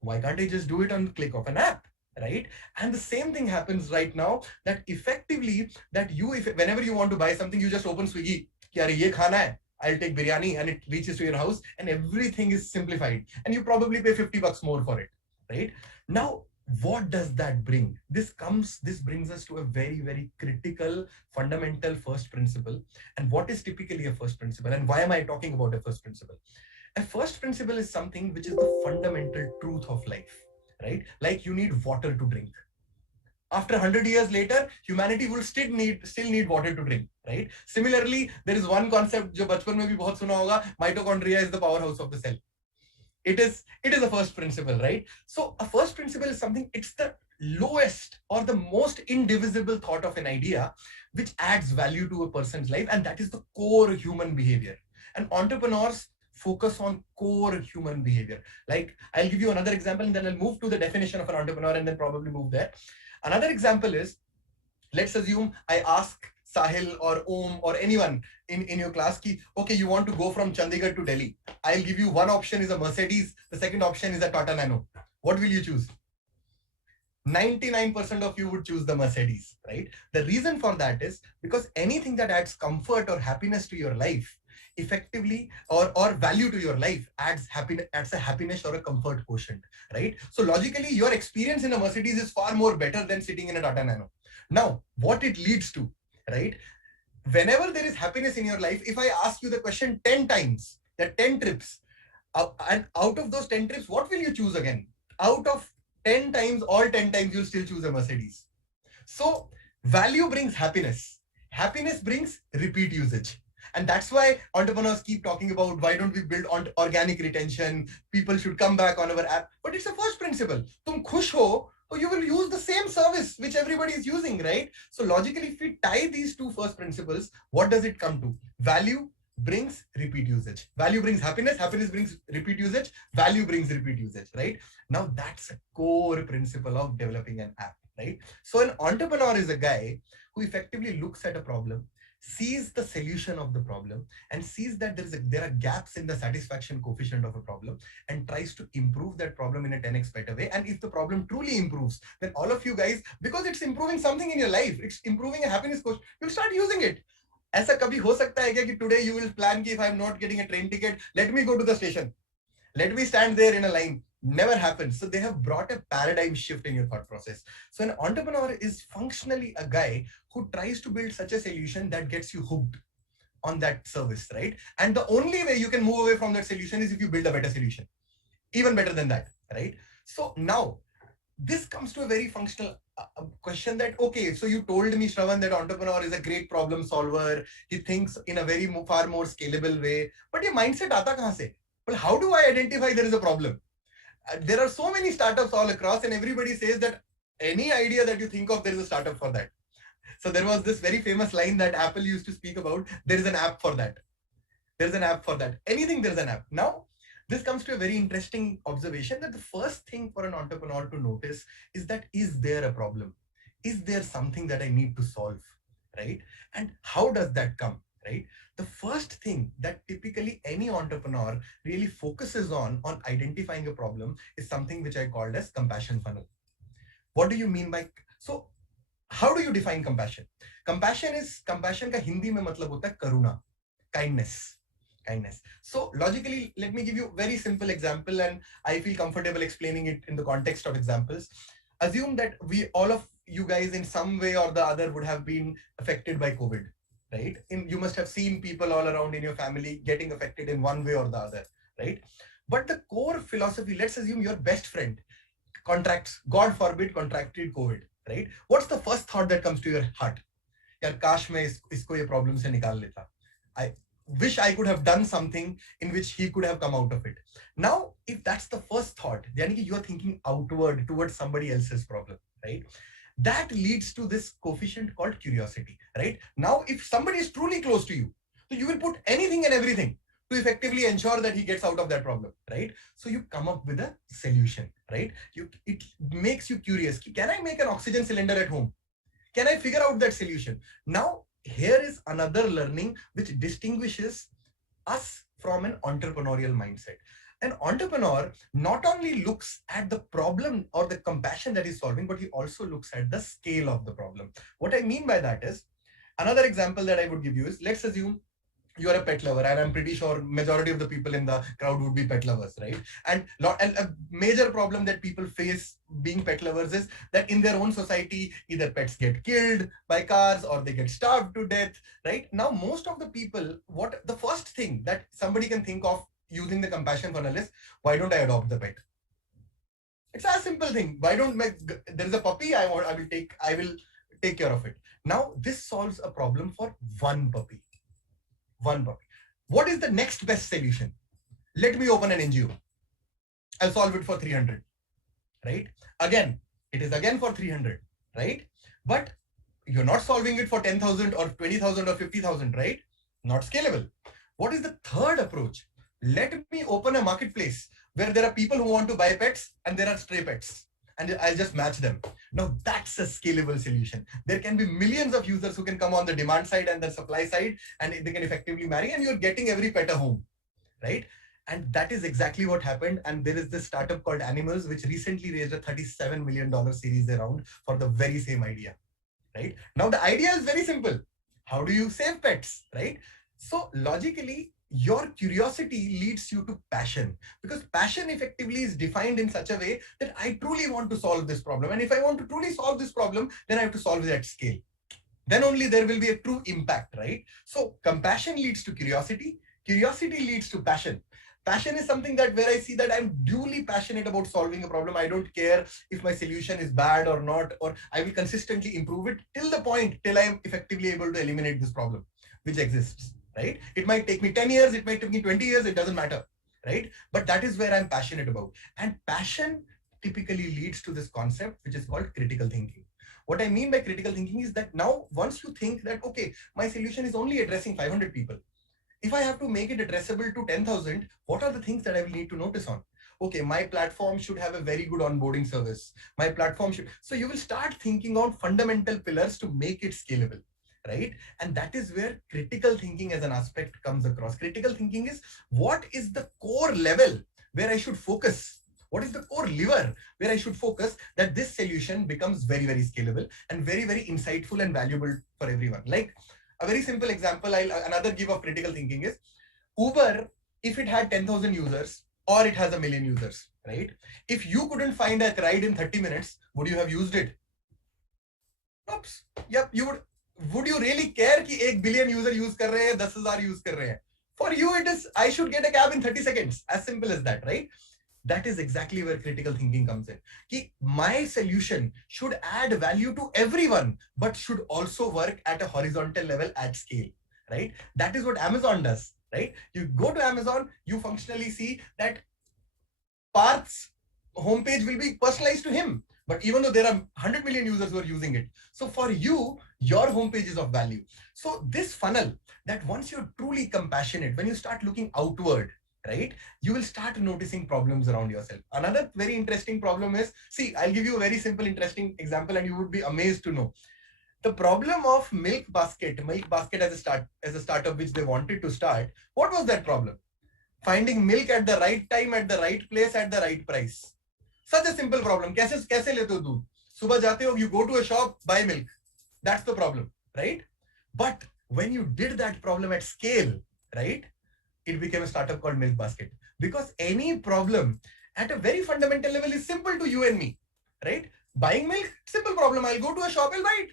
Why can't I just do it on the click of an app, right? And the same thing happens right now, that effectively, that whenever you want to buy something, you just open Swiggy, ye khana hai, I'll take biryani, and it reaches to your house, and everything is simplified, and you probably pay $50 more for it, right? Now, what does that bring? This brings us to a very, very critical, fundamental first principle. And what is typically a first principle? And why am I talking about a first principle? A first principle is something which is the fundamental truth of life, right? Like you need water to drink. After 100 years later, humanity will still need water to drink, right? Similarly, there is one concept jo bachpan mein bhi bahut suna hoga, mitochondria is the powerhouse of the cell. It is a first principle, right? So a first principle is something, it's the lowest or the most indivisible thought of an idea which adds value to a person's life, and that is the core human behavior. And entrepreneurs focus on core human behavior. Like, I'll give you another example, and then I'll move to the definition of an entrepreneur, and then probably move there. Another example is, let's assume I ask Sahil or Om or anyone in your class ki, okay, you want to go from Chandigarh to Delhi. I'll give you one option is a Mercedes. The second option is a Tata Nano. What will you choose? 99% of you would choose the Mercedes, right? The reason for that is because anything that adds comfort or happiness to your life effectively or value to your life adds a happiness or a comfort quotient, right? So logically, your experience in a Mercedes is far more better than sitting in a Tata Nano. Now, what it leads to, right? Whenever there is happiness in your life, if I ask you the question 10 times, there are 10 trips, and out of those 10 trips, what will you choose again? Out of 10 times, all 10 times, you'll still choose a Mercedes. So value brings happiness. Happiness brings repeat usage. And that's why entrepreneurs keep talking about why don't we build on organic retention? People should come back on our app. But it's a first principle. Tum khush ho, so you will use the same service which everybody is using, right? So logically, if we tie these two first principles, what does it come to? Value brings repeat usage. Value brings happiness. Happiness brings repeat usage. Value brings repeat usage, right? Now that's a core principle of developing an app, right? So an entrepreneur is a guy who effectively looks at a problem, sees the solution of the problem, and sees that there are gaps in the satisfaction coefficient of a problem, and tries to improve that problem in a 10x better way. And if the problem truly improves, then all of you guys, because it's improving something in your life, it's improving a happiness quotient, you'll start using it. ऐसा कभी हो सकता है क्या कि today you will plan कि if I'm not getting a train ticket, let me go to the station, let me stand there in a line? Never happens. So they have brought a paradigm shift in your thought process. So an entrepreneur is functionally a guy who tries to build such a solution that gets you hooked on that service, right? And the only way you can move away from that solution is if you build a better solution, even better than that, right? So now this comes to a very functional question that, okay, so you told me, Shravan, that entrepreneur is a great problem solver. He thinks in a very far more scalable way. But your mindset aata kahan se? Well, how do I identify there is a problem? There are so many startups all across, and everybody says that any idea that you think of, there is a startup for that. So there was this very famous line that Apple used to speak about, there is an app for that. There's an app for that. Anything, there's an app. Now, this comes to a very interesting observation that the first thing for an entrepreneur to notice is that, is there a problem? Is there something that I need to solve, right? And how does that come, right? The first thing that typically any entrepreneur really focuses on identifying a problem is something which I called as compassion funnel. What do you mean by, so how do you define compassion? Compassion ka Hindi mein matlab hota hai karuna, kindness. So logically, let me give you a very simple example, and I feel comfortable explaining it in the context of examples. Assume that all of you guys in some way or the other would have been affected by COVID, right? You must have seen people all around in your family getting affected in one way or the other, right? But the core philosophy, let's assume your best friend God forbid, contracted COVID, right? What's the first thought that comes to your heart? Yaar, kash main isko ye problem se nikal leta. I wish I could have done something in which he could have come out of it. Now, if that's the first thought, then you are thinking outward towards somebody else's problem, right? That leads to this coefficient called curiosity, right? Now, if somebody is truly close to you, so you will put anything and everything to effectively ensure that he gets out of that problem, right? So you come up with a solution, right? It makes you curious. Can I make an oxygen cylinder at home? Can I figure out that solution? Now, here is another learning which distinguishes us from an entrepreneurial mindset. An entrepreneur not only looks at the problem or the compassion that he's solving, but he also looks at the scale of the problem. What I mean by that is, another example that I would give you is, let's assume you are a pet lover, and I'm pretty sure majority of the people in the crowd would be pet lovers, right? And a major problem that people face being pet lovers is that in their own society, either pets get killed by cars or they get starved to death, right? Now, most of the people, the first thing that somebody can think of using the compassion funnel is, why don't I adopt the pet? It's a simple thing. There is a puppy, I will take care of it. Now, this solves a problem for one puppy. What is the next best solution? Let me open an NGO. I'll solve it for 300, right? Again, it is again for 300, right? But you're not solving it for 10,000 or 20,000 or 50,000, right? Not scalable. What is the third approach? Let me open a marketplace where there are people who want to buy pets and there are stray pets, and I'll just match them. Now that's a scalable solution. There can be millions of users who can come on the demand side and the supply side, and they can effectively marry, and you're getting every pet a home, right? And that is exactly what happened. And there is this startup called NMIMS, which recently raised a $37 million series round for the very same idea, right? Now the idea is very simple. How do you save pets, right? So logically, your curiosity leads you to passion, because passion effectively is defined in such a way that I truly want to solve this problem. And if I want to truly solve this problem, then I have to solve it at scale. Then only there will be a true impact, right? So compassion leads to curiosity. Curiosity leads to passion. Passion is something that where I see that I'm duly passionate about solving a problem. I don't care if my solution is bad or not, or I will consistently improve it till I am effectively able to eliminate this problem which exists, right? It might take me 10 years, it might take me 20 years, it doesn't matter, right? But that is where I'm passionate about. And passion typically leads to this concept, which is called critical thinking. What I mean by critical thinking is that now once you think that, okay, my solution is only addressing 500 people. If I have to make it addressable to 10,000, what are the things that I will need to notice on? Okay, my platform should have a very good onboarding service. My platform should, so you will start thinking on fundamental pillars to make it scalable, right? And that is where critical thinking as an aspect comes across. Critical thinking is what is the core level where I should focus? What is the core lever where I should focus that this solution becomes very, very scalable and very, very insightful and valuable for everyone? Like a very simple example, another give of critical thinking is Uber, if it had 10,000 users or it has 1 million users, right? If you couldn't find a ride in 30 minutes, would you have used it? Oops. Yep, you would. Would you really care कि 1 billion user use कर रहे हैं, 10,000 use कर रहे हैं? For you, it is, I should get a cab in 30 seconds. As simple as that, right? That is exactly where critical thinking comes in. Ki my solution should add value to everyone, but should also work at a horizontal level at scale, right? That is what Amazon does, right? You go to Amazon, you functionally see that Parth's homepage will be personalized to him. But even though there are 100 million users who are using it, so for you, your homepage is of value. So this funnel, that once you're truly compassionate, when you start looking outward, right, you will start noticing problems around yourself. Another very interesting problem is, see, I'll give you a very simple, interesting example, and you would be amazed to know. The problem of Milk Basket as a startup which they wanted to start, what was that problem? Finding milk at the right time, at the right place, at the right price. Such a simple problem. कैसे लेते हो दूध? सुबह जाते हो, you go to a shop, buy milk. That's the problem, right? But when you did that problem at scale, right, it became a startup called Milk Basket. Because any problem at a very fundamental level is simple to you and me, right? Buying milk, simple problem. I'll go to a shop, I'll buy it,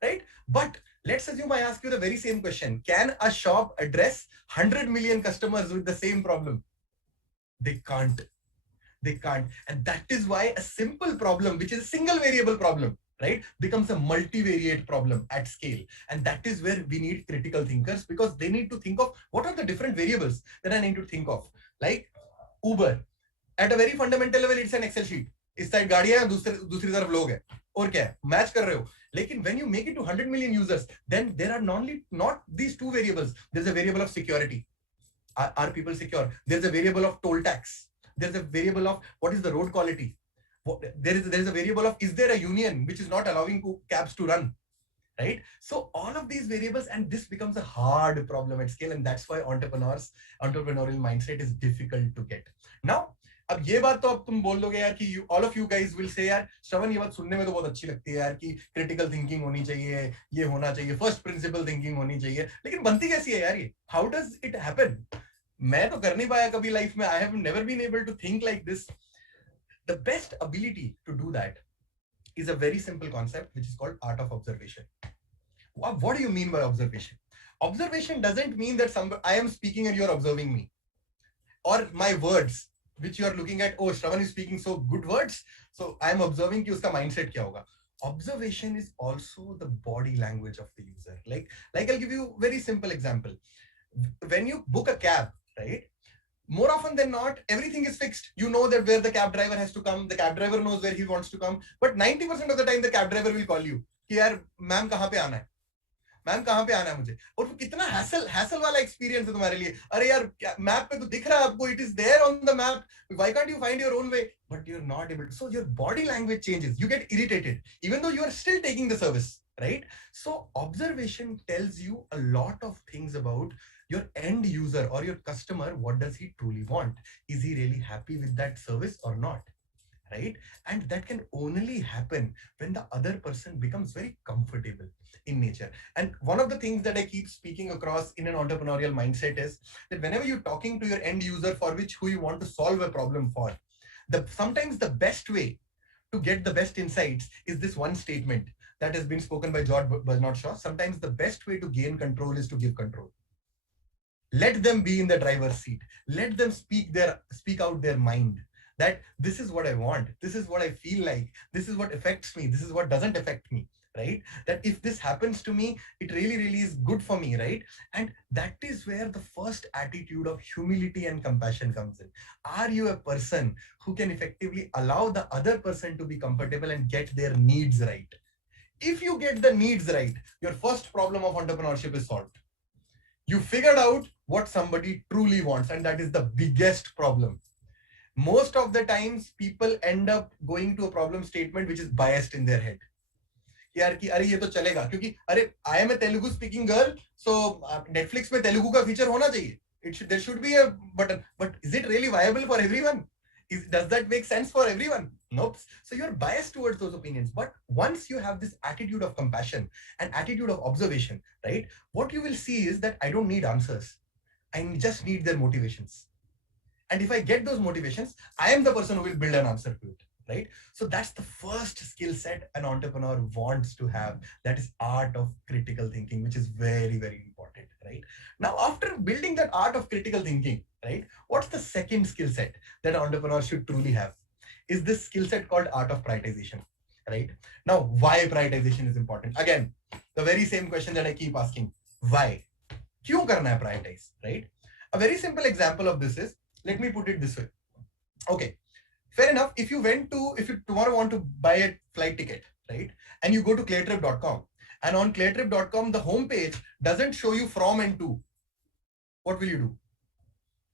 right? But let's assume I ask you the very same question. Can a shop address 100 million customers with the same problem? They can't. They can't. And that is why a simple problem, which is a single variable problem, right, becomes a multivariate problem at scale. And that is where we need critical thinkers, because they need to think of what are the different variables that I need to think of. Like Uber, at a very fundamental level, it's an Excel sheet. इस side गाड़ियां हैं, दूसरी तरफ लोग हैं, और क्या है, मैच कर रहे हो. लेकिन when you make it to 100 million users, then there are not these two variables. There's a variable of security. Are people secure? There's a variable of toll tax. There's a variable of what is the road quality. There is a variable of, is there a union which is not allowing cabs to run, right? So all of these variables, and this becomes a hard problem at scale, and that's why entrepreneurial mindset is difficult to get. Now, अब ये बात तो अब तुम बोल दोगे यार कि all of you guys will say यार श्रवण, ये बात सुनने में तो बहुत अच्छी लगती है यार कि critical thinking होनी चाहिए, ये होना चाहिए, first principle thinking होनी चाहिए, लेकिन बनती कैसी है यार ये? How does it happen? मैं तो कर नहीं पाया कभी लाइफ में. I have never been able to think like this. The best ability to do that is a very simple concept which is called art of observation. What do you mean by observation? Observation doesn't mean that I am speaking and you're observing me, or my words which you are looking at. Oh, Shravan is speaking so good words, so I am observing कि उसका mindset क्या होगा. Observation is also the body language of the user. Like I'll give you a very simple example. When you book a cab, right, more often than not, everything is fixed. You know that where the cab driver has to come. The cab driver knows where he wants to come. But 90% of the time, the cab driver will call you. कि यार ma'am कहाँ पे आना है? Ma'am कहाँ पे आना है मुझे? और वो कितना hassle वाला experience है तुम्हारे लिए. अरे यार मैप पे तो दिख रहा है आपको. It is there on the map. Why can't you find your own way? But you're not able to. So your body language changes. You get irritated, even though you are still taking the service, right? So observation tells you a lot of things about your end user or your customer. What does he truly want? Is he really happy with that service or not? Right? And that can only happen when the other person becomes very comfortable in nature. And one of the things that I keep speaking across in an entrepreneurial mindset is that whenever you're talking to your end user for who you want to solve a problem for, sometimes the best way to get the best insights is this one statement that has been spoken by George Bernard Shaw. Sometimes the best way to gain control is to give control. Let them be in the driver's seat. Let them speak out their mind. That this is what I want. This is what I feel like. This is what affects me. This is what doesn't affect me. right? That if this happens to me, it really, really is good for me, right? And that is where the first attitude of humility and compassion comes in. Are you a person who can effectively allow the other person to be comfortable and get their needs right? If you get the needs right, your first problem of entrepreneurship is solved. You figured out what somebody truly wants, and that is the biggest problem. Most of the times people end up going to a problem statement which is biased in their head. यार कि अरे ये तो चलेगा क्योंकि अरे I am a Telugu speaking girl, so Netflix में तेलुगु का फीचर होना चाहिए. There should be a button, but is it really viable for everyone? Does that make sense for everyone? Nope. So you're biased towards those opinions. But once you have this attitude of compassion and attitude of observation, right? What you will see is that I don't need answers. I just need their motivations. And if I get those motivations, I am the person who will build an answer to it, right? So that's the first skill set an entrepreneur wants to have. That is art of critical thinking, which is very, very important, right? Now, after building that art of critical thinking, right? What's the second skill set that an entrepreneur should truly have? Is this skill set called art of prioritization, right? Now, why prioritization is important? Again, the very same question that I keep asking, why? Kyun karna hai prioritize, right? A very simple example of this is, let me put it this way. Okay, fair enough. If you tomorrow want to buy a flight ticket, right? And you go to cleartrip.com, and on cleartrip.com, the homepage doesn't show you from and to. What will you do?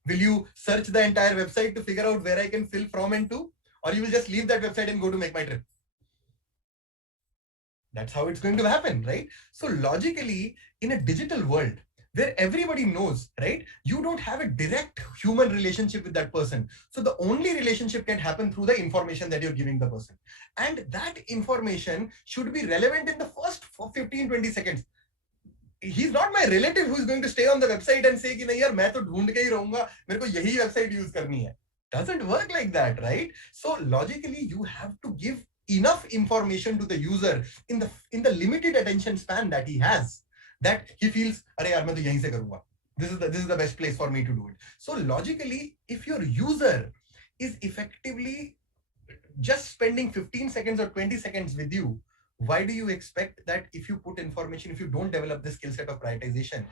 Will you search the entire website to figure out where I can fill from and to? Or you will just leave that website and go to make my trip? That's how it's going to happen, right? So logically, in a digital world, where everybody knows, right? You don't have a direct human relationship with that person. So the only relationship can happen through the information that you're giving the person. And that information should be relevant in the first 15, 20 seconds. He's not my relative who's going to stay on the website and say, कि नहीं यार मैं तो ढूंढ के ही रहूंगा, मेरे को यही website use करनी है. Doesn't work like that, right? So logically, you have to give enough information to the user in the limited attention span that he has, that he feels, अरे यार मैं तो यहीं से करूंगा. This is the best place for me to do it. So logically, if your user is effectively just spending 15 seconds or 20 seconds with you, why do you expect that if you put information, if you don't develop the skill set of prioritization,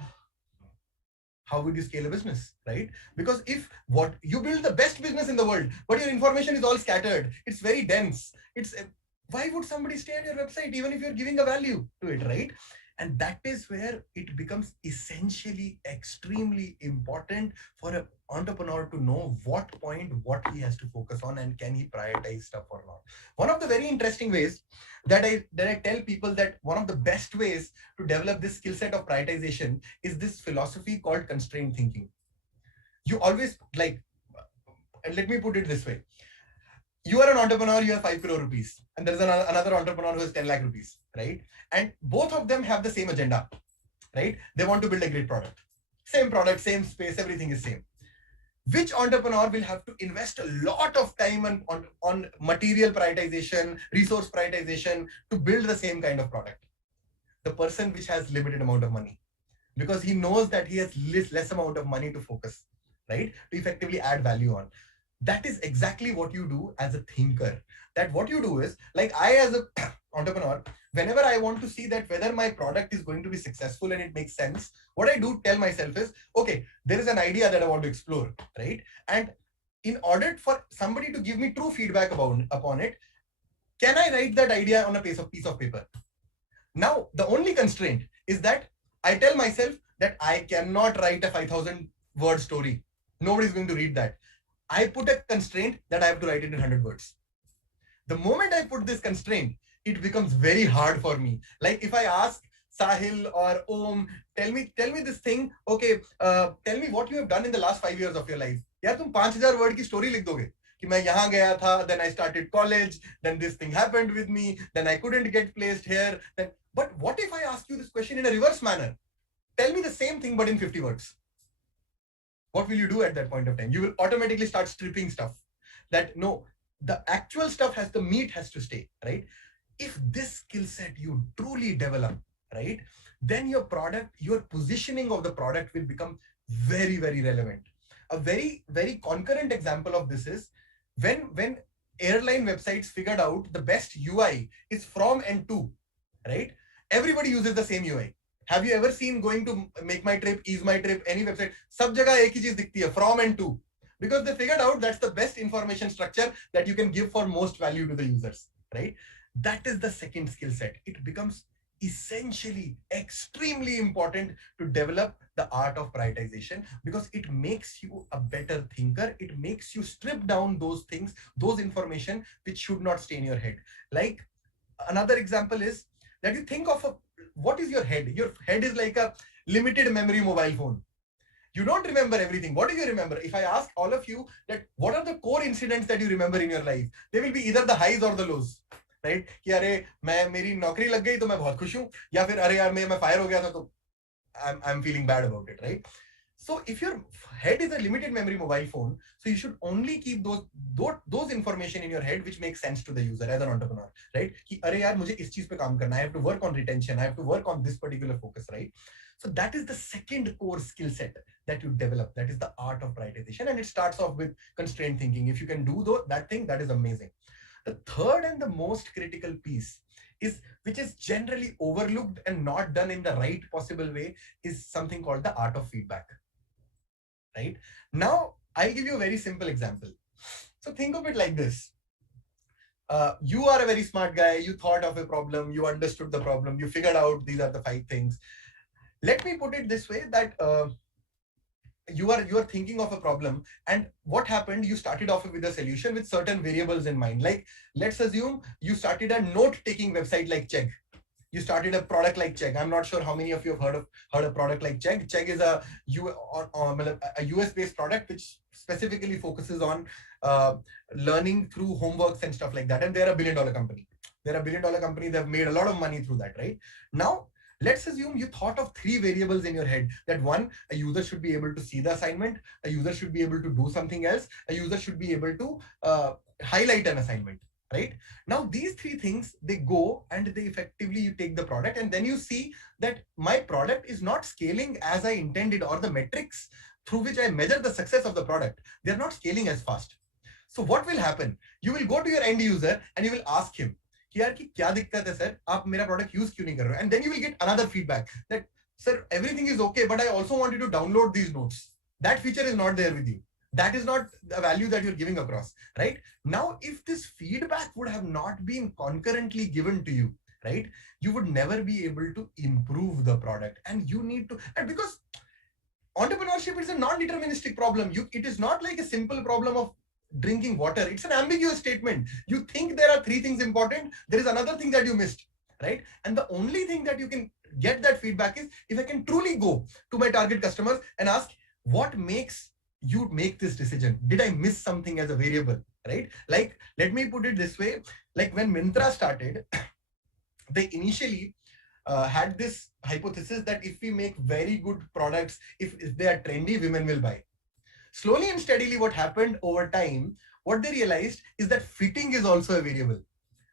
how would you scale a business, right? Because if what you build the best business in the world, but your information is all scattered, it's very dense. Why would somebody stay on your website even if you're giving a value to it, right? And that is where it becomes essentially extremely important for an entrepreneur to know what he has to focus on and can he prioritize stuff or not. One of the very interesting ways that I tell people that one of the best ways to develop this skill set of prioritization is this philosophy called constrained thinking. You always let me put it this way. You are an entrepreneur, you have 5 crore rupees, and there's another entrepreneur who has 10 lakh rupees, right? And both of them have the same agenda, right? They want to build a great product. Same product, same space, everything is same. Which entrepreneur will have to invest a lot of time on material prioritization, resource prioritization to build the same kind of product? The person which has limited amount of money, because he knows that he has less amount of money to focus, right? To effectively add value on. That is exactly what you do as a thinker. That what you do is, like I as an entrepreneur, whenever I want to see that whether my product is going to be successful and it makes sense, what I do tell myself is, okay, there is an idea that I want to explore, right? And in order for somebody to give me true feedback upon it, can I write that idea on a piece of paper? Now, the only constraint is that I tell myself that I cannot write a 5,000 word story. Nobody's going to read that. I put a constraint that I have to write it in 100 words. The moment I put this constraint, it becomes very hard for me. Like if I ask Sahil or Om, tell me this thing, okay, tell me what you have done in the last 5 years of your life. यार तुम 5,000 word की story लिख दोगे कि मैं यहाँ गया था, then I started college, then this thing happened with me, then I couldn't get placed here. But what if I ask you this question in a reverse manner? Tell me the same thing but in 50 words. What will you do at that point of time? You will automatically start stripping stuff. That no, the actual stuff the meat has to stay, right? If this skill set you truly develop, right, then your product, your positioning of the product will become very, very relevant. A very, very concurrent example of this is when airline websites figured out the best UI is from and to. right? Everybody uses the same UI. Have you ever seen going to Make My Trip, Ease My Trip, any website? सब जगह एक ही चीज दिखती है, from and to, because they figured out that's the best information structure that you can give for most value to the users, right? That is the second skill set. It becomes essentially extremely important to develop the art of prioritization, because it makes you a better thinker. It makes you strip down those things, those information which should not stay in your head. Like another example is that you think of what is your head? Your head is like a limited memory mobile phone. You don't remember everything. What do you remember? If I ask all of you that what are the core incidents that you remember in your life, they will be either the highs or the lows, right? कि अरे मेरी नौकरी लग गई तो मैं बहुत खुश हूँ, या फिर अरे यार मैं फायर हो गया था तो I'm feeling bad about it, right? So if your head is a limited memory mobile phone, so you should only keep those information in your head which makes sense to the user as an entrepreneur, right? कि अरे यार मुझे इस चीज पे काम करना, I have to work on retention, I have to work on this particular focus, right? So that is the second core skill set that you develop. That is the art of prioritization, and it starts off with constrained thinking. If you can do that thing, that is amazing. The third and the most critical piece is, which is generally overlooked and not done in the right possible way, is something called the art of feedback. Right? Now, I'll give you a very simple example. So think of it like this. You are a very smart guy. You thought of a problem. You understood the problem. You figured out these are the 5 things. Let me put it this way, that you are thinking of a problem, and what happened, you started off with a solution with certain variables in mind. Like, let's assume you started a note-taking website like Chegg. You started a product like Chegg. I'm not sure how many of you have heard a product like Chegg. Chegg is a US-based product which specifically focuses on learning through homeworks and stuff like that. And they're a $1 billion company. They're a $1 billion company. They've made a lot of money through that, right? Now, let's assume you thought of 3 variables in your head. That one, a user should be able to see the assignment. A user should be able to do something else. A user should be able to highlight an assignment. Right? Now, these 3 things, they go and they effectively, you take the product, and then you see that my product is not scaling as I intended, or the metrics through which I measure the success of the product, they're not scaling as fast. So what will happen? You will go to your end user and you will ask him, यार कि क्या दिक्कत है sir, आप मेरा product use क्यों नहीं कर रहे हो? And then you will get another feedback that, sir, everything is okay, but I also want you to download these notes. That feature is not there with you. That is not the value that you're giving across, right? Now, if this feedback would have not been concurrently given to you, right, you would never be able to improve the product. And you need to, and because entrepreneurship is a non-deterministic problem. It is not like a simple problem of drinking water. It's an ambiguous statement. You think there are 3 things important, there is another thing that you missed, right? And the only thing that you can get that feedback is if I can truly go to my target customers and ask, what makes you make this decision? Did I miss something as a variable, right? Like, let me put it this way. Like when Myntra started, they initially had this hypothesis that if we make very good products, if they are trendy, women will buy. Slowly and steadily, what happened over time, what they realized is that fitting is also a variable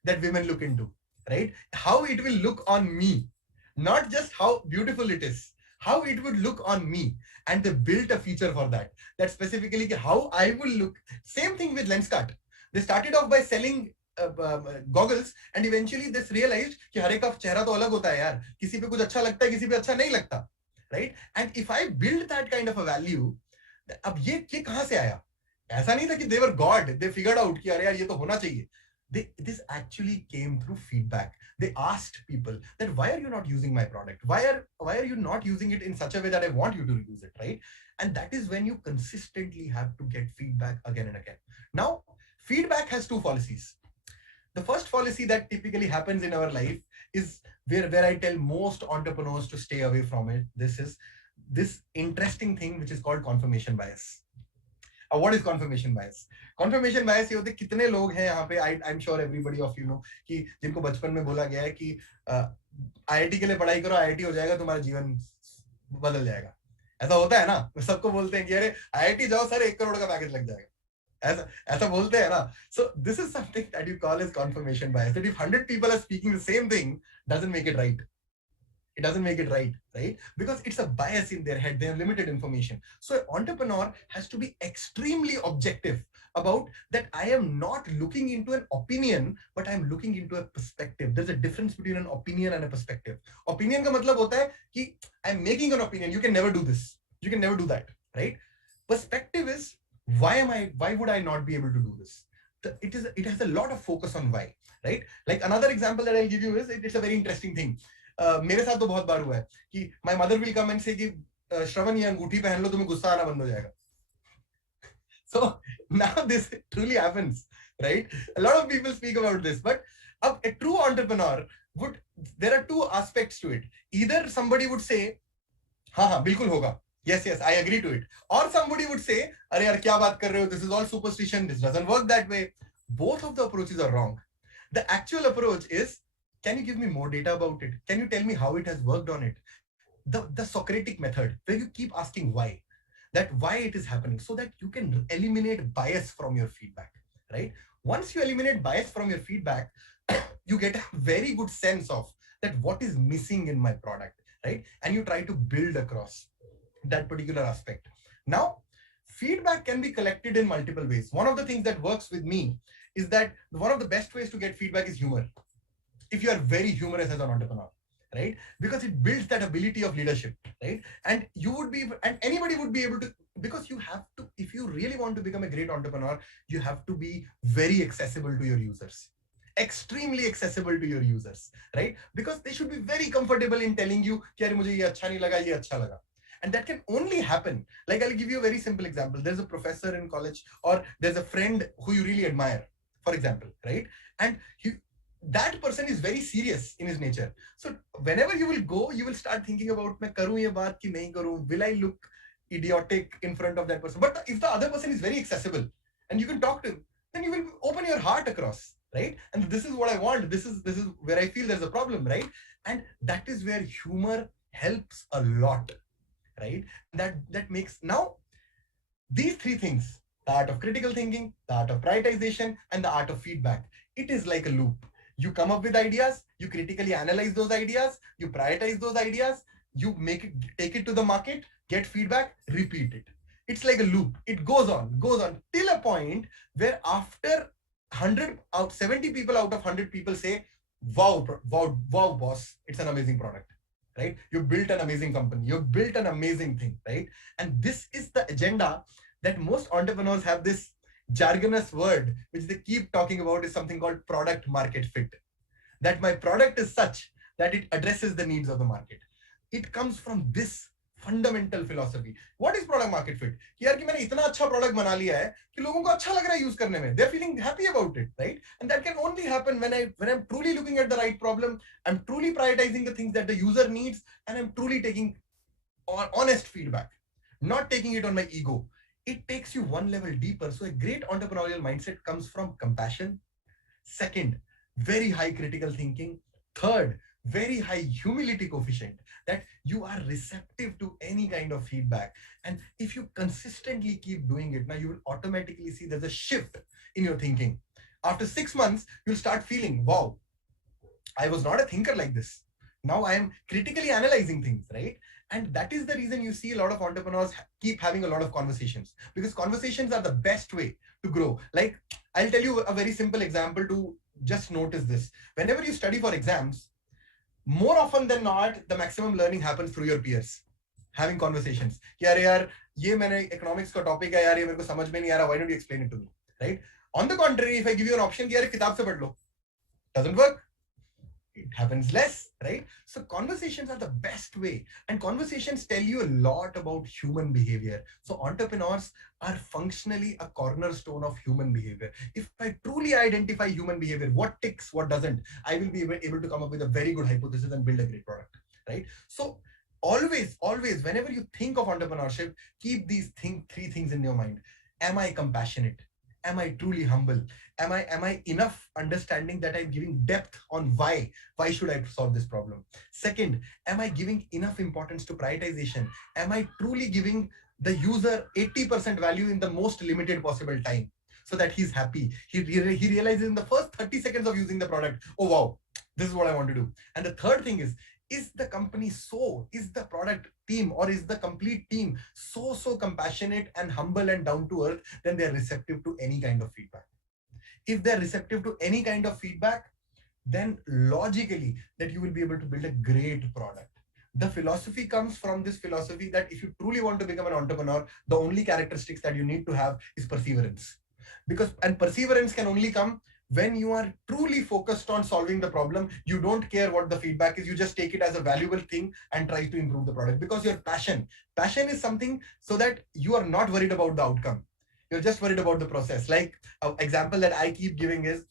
that women look into, right? How it will look on me, not just how beautiful it is, how it would look on me. And they built a feature for that, that specifically how I will look. Same thing with Lenskart. They started off by selling goggles, and eventually they realized कि हर एक का चेहरा तो अलग होता है यार, किसी पे कुछ अच्छा लगता है, किसी पे अच्छा नहीं लगता, right? And if I build that kind of a value, अब ये कहां से आया? ऐसा नहीं था कि they were God, they figured out कि अरे यार ये तो होना चाहिए. This actually came through feedback. They asked people that, why are you not using my product? Why are you not using it in such a way that I want you to use it, right? And that is when you consistently have to get feedback again and again. Now, feedback has 2 policies. The first policy that typically happens in our life is where I tell most entrepreneurs to stay away from it. This is this interesting thing which is called confirmation bias. What is confirmation bias? Confirmation bias ये होते कितने लोग हैं यहाँ पे, I'm sure everybody of you know कि जिनको बचपन में बोला गया है कि IIT के लिए पढ़ाई करो, IIT हो जाएगा, तुम्हारा जीवन बदल जाएगा. ऐसा होता है ना, सबको बोलते हैं कि अरे IIT जाओ सर 1 करोड़ का पैकेज लग जाएगा. ऐसा बोलते हैं ना. So this is something that you call as confirmation bias. That if 100 people are speaking the same thing, doesn't make it right. It doesn't make it right, right? Because it's a bias in their head. They have limited information. So an entrepreneur has to be extremely objective about that. I am not looking into an opinion, but I'm looking into a perspective. There's a difference between an opinion and a perspective. Opinion का मतलब होता है कि I'm making an opinion. You can never do this. You can never do that, right? Perspective is why would I not be able to do this? It has a lot of focus on why, right? Like another example that I'll give you is it's a very interesting thing. मेरे साथ तो बहुत बार हुआ है कि my mother will come and say कि श्रवण ये अंगूठी पहन लो तुम्हें गुस्सा आना बंद हो जाएगा. So now this truly happens, right? A lot of people speak about this, but a true entrepreneur there are two aspects to it. Either somebody would say, हाँ बिल्कुल होगा. Yes, I agree to it. Or somebody would say, अरे यार क्या बात कर रहे हो? This is all superstition. This doesn't work that way. Both of the approaches are wrong. The actual approach is, can you give me more data about it? Can you tell me how it has worked on it? The Socratic method, where you keep asking why it is happening, so that you can eliminate bias from your feedback, right? Once you eliminate bias from your feedback, you get a very good sense of that what is missing in my product, right? And you try to build across that particular aspect. Now, feedback can be collected in multiple ways. One of the things that works with me is that one of the best ways to get feedback is humor. If you are very humorous as an entrepreneur, right? Because it builds that ability of leadership, right? And anybody would be able to, because you have to, if you really want to become a great entrepreneur, you have to be very accessible to your users. Extremely accessible to your users, right? Because they should be very comfortable in telling you, "Kyare mujhe ye acha nahi laga, ye acha laga." And that can only happen. Like, I'll give you a very simple example. There's a professor in college, or there's a friend who you really admire, for example, right? And that person is very serious in his nature. So whenever you will go, you will start thinking about, "Main karu ye baat ki nahi karu? Will I look idiotic in front of that person?" But if the other person is very accessible and you can talk to him, then you will open your heart across, right? And this is what I want. This is where I feel there's a problem, right? And that is where humor helps a lot, right? That makes, now these three things, the art of critical thinking, the art of prioritization, and the art of feedback, it is like a loop. You come up with ideas, you critically analyze those ideas, you prioritize those ideas, you take it to the market, get feedback, repeat it. It's like a loop. It goes on till a point where after 70 people out of 100 people say, wow, boss, it's an amazing product, right? You built an amazing company, you built an amazing thing, right? And this is the agenda that most entrepreneurs have. This jargonous word which they keep talking about is something called product market fit. That my product is such that it addresses the needs of the market. It comes from this fundamental philosophy. What is product market fit? यार कि मैंने इतना अच्छा product बना लिया है कि लोगों को अच्छा लग रहा है use करने में. They're feeling happy about it, right? And that can only happen when I'm truly looking at the right problem. I'm truly prioritizing the things that the user needs, and I'm truly taking honest feedback, not taking it on my ego. It takes you one level deeper. So a great entrepreneurial mindset comes from compassion. Second, very high critical thinking. Third, very high humility coefficient, that you are receptive to any kind of feedback. And if you consistently keep doing it, now you will automatically see there's a shift in your thinking. After 6 months, you'll start feeling, wow, I was not a thinker like this. Now I am critically analyzing things, right? And that is the reason you see a lot of entrepreneurs keep having a lot of conversations, because conversations are the best way to grow. Like, I'll tell you a very simple example to just notice this. Whenever you study for exams, more often than not, the maximum learning happens through your peers. Having conversations. Yaar, ye maine economics ka topic hai, yaar, ye mere ko samajh mein nahi aa raha, why don't you explain it to me, right? On the contrary, if I give you an option, yaar, kitab se padh lo, doesn't work. It happens less, right? So conversations are the best way, and conversations tell you a lot about human behavior. So entrepreneurs are functionally a cornerstone of human behavior. If I truly identify human behavior, what ticks, what doesn't, I will be able to come up with a very good hypothesis and build a great product, right? So always, whenever you think of entrepreneurship, keep these three things in your mind. Am I compassionate? Am I truly humble? Am I enough understanding that I'm giving depth on why should I solve this problem? Second, am I giving enough importance to prioritization? Am I truly giving the user 80% value in the most limited possible time, so that he's happy? He realizes in the first 30 seconds of using the product, oh wow, this is what I want to do. And the third thing is is the company is the product team or is the complete team so compassionate and humble and down to earth, then they're receptive to any kind of feedback. If they're receptive to any kind of feedback, then logically that you will be able to build a great product. The philosophy comes from this philosophy that if you truly want to become an entrepreneur, the only characteristics that you need to have is perseverance. And perseverance can only come when you are truly focused on solving the problem. You don't care what the feedback is. You just take it as a valuable thing and try to improve the product because your passion is something so that you are not worried about the outcome. You're just worried about the process. Like an example that I keep giving is,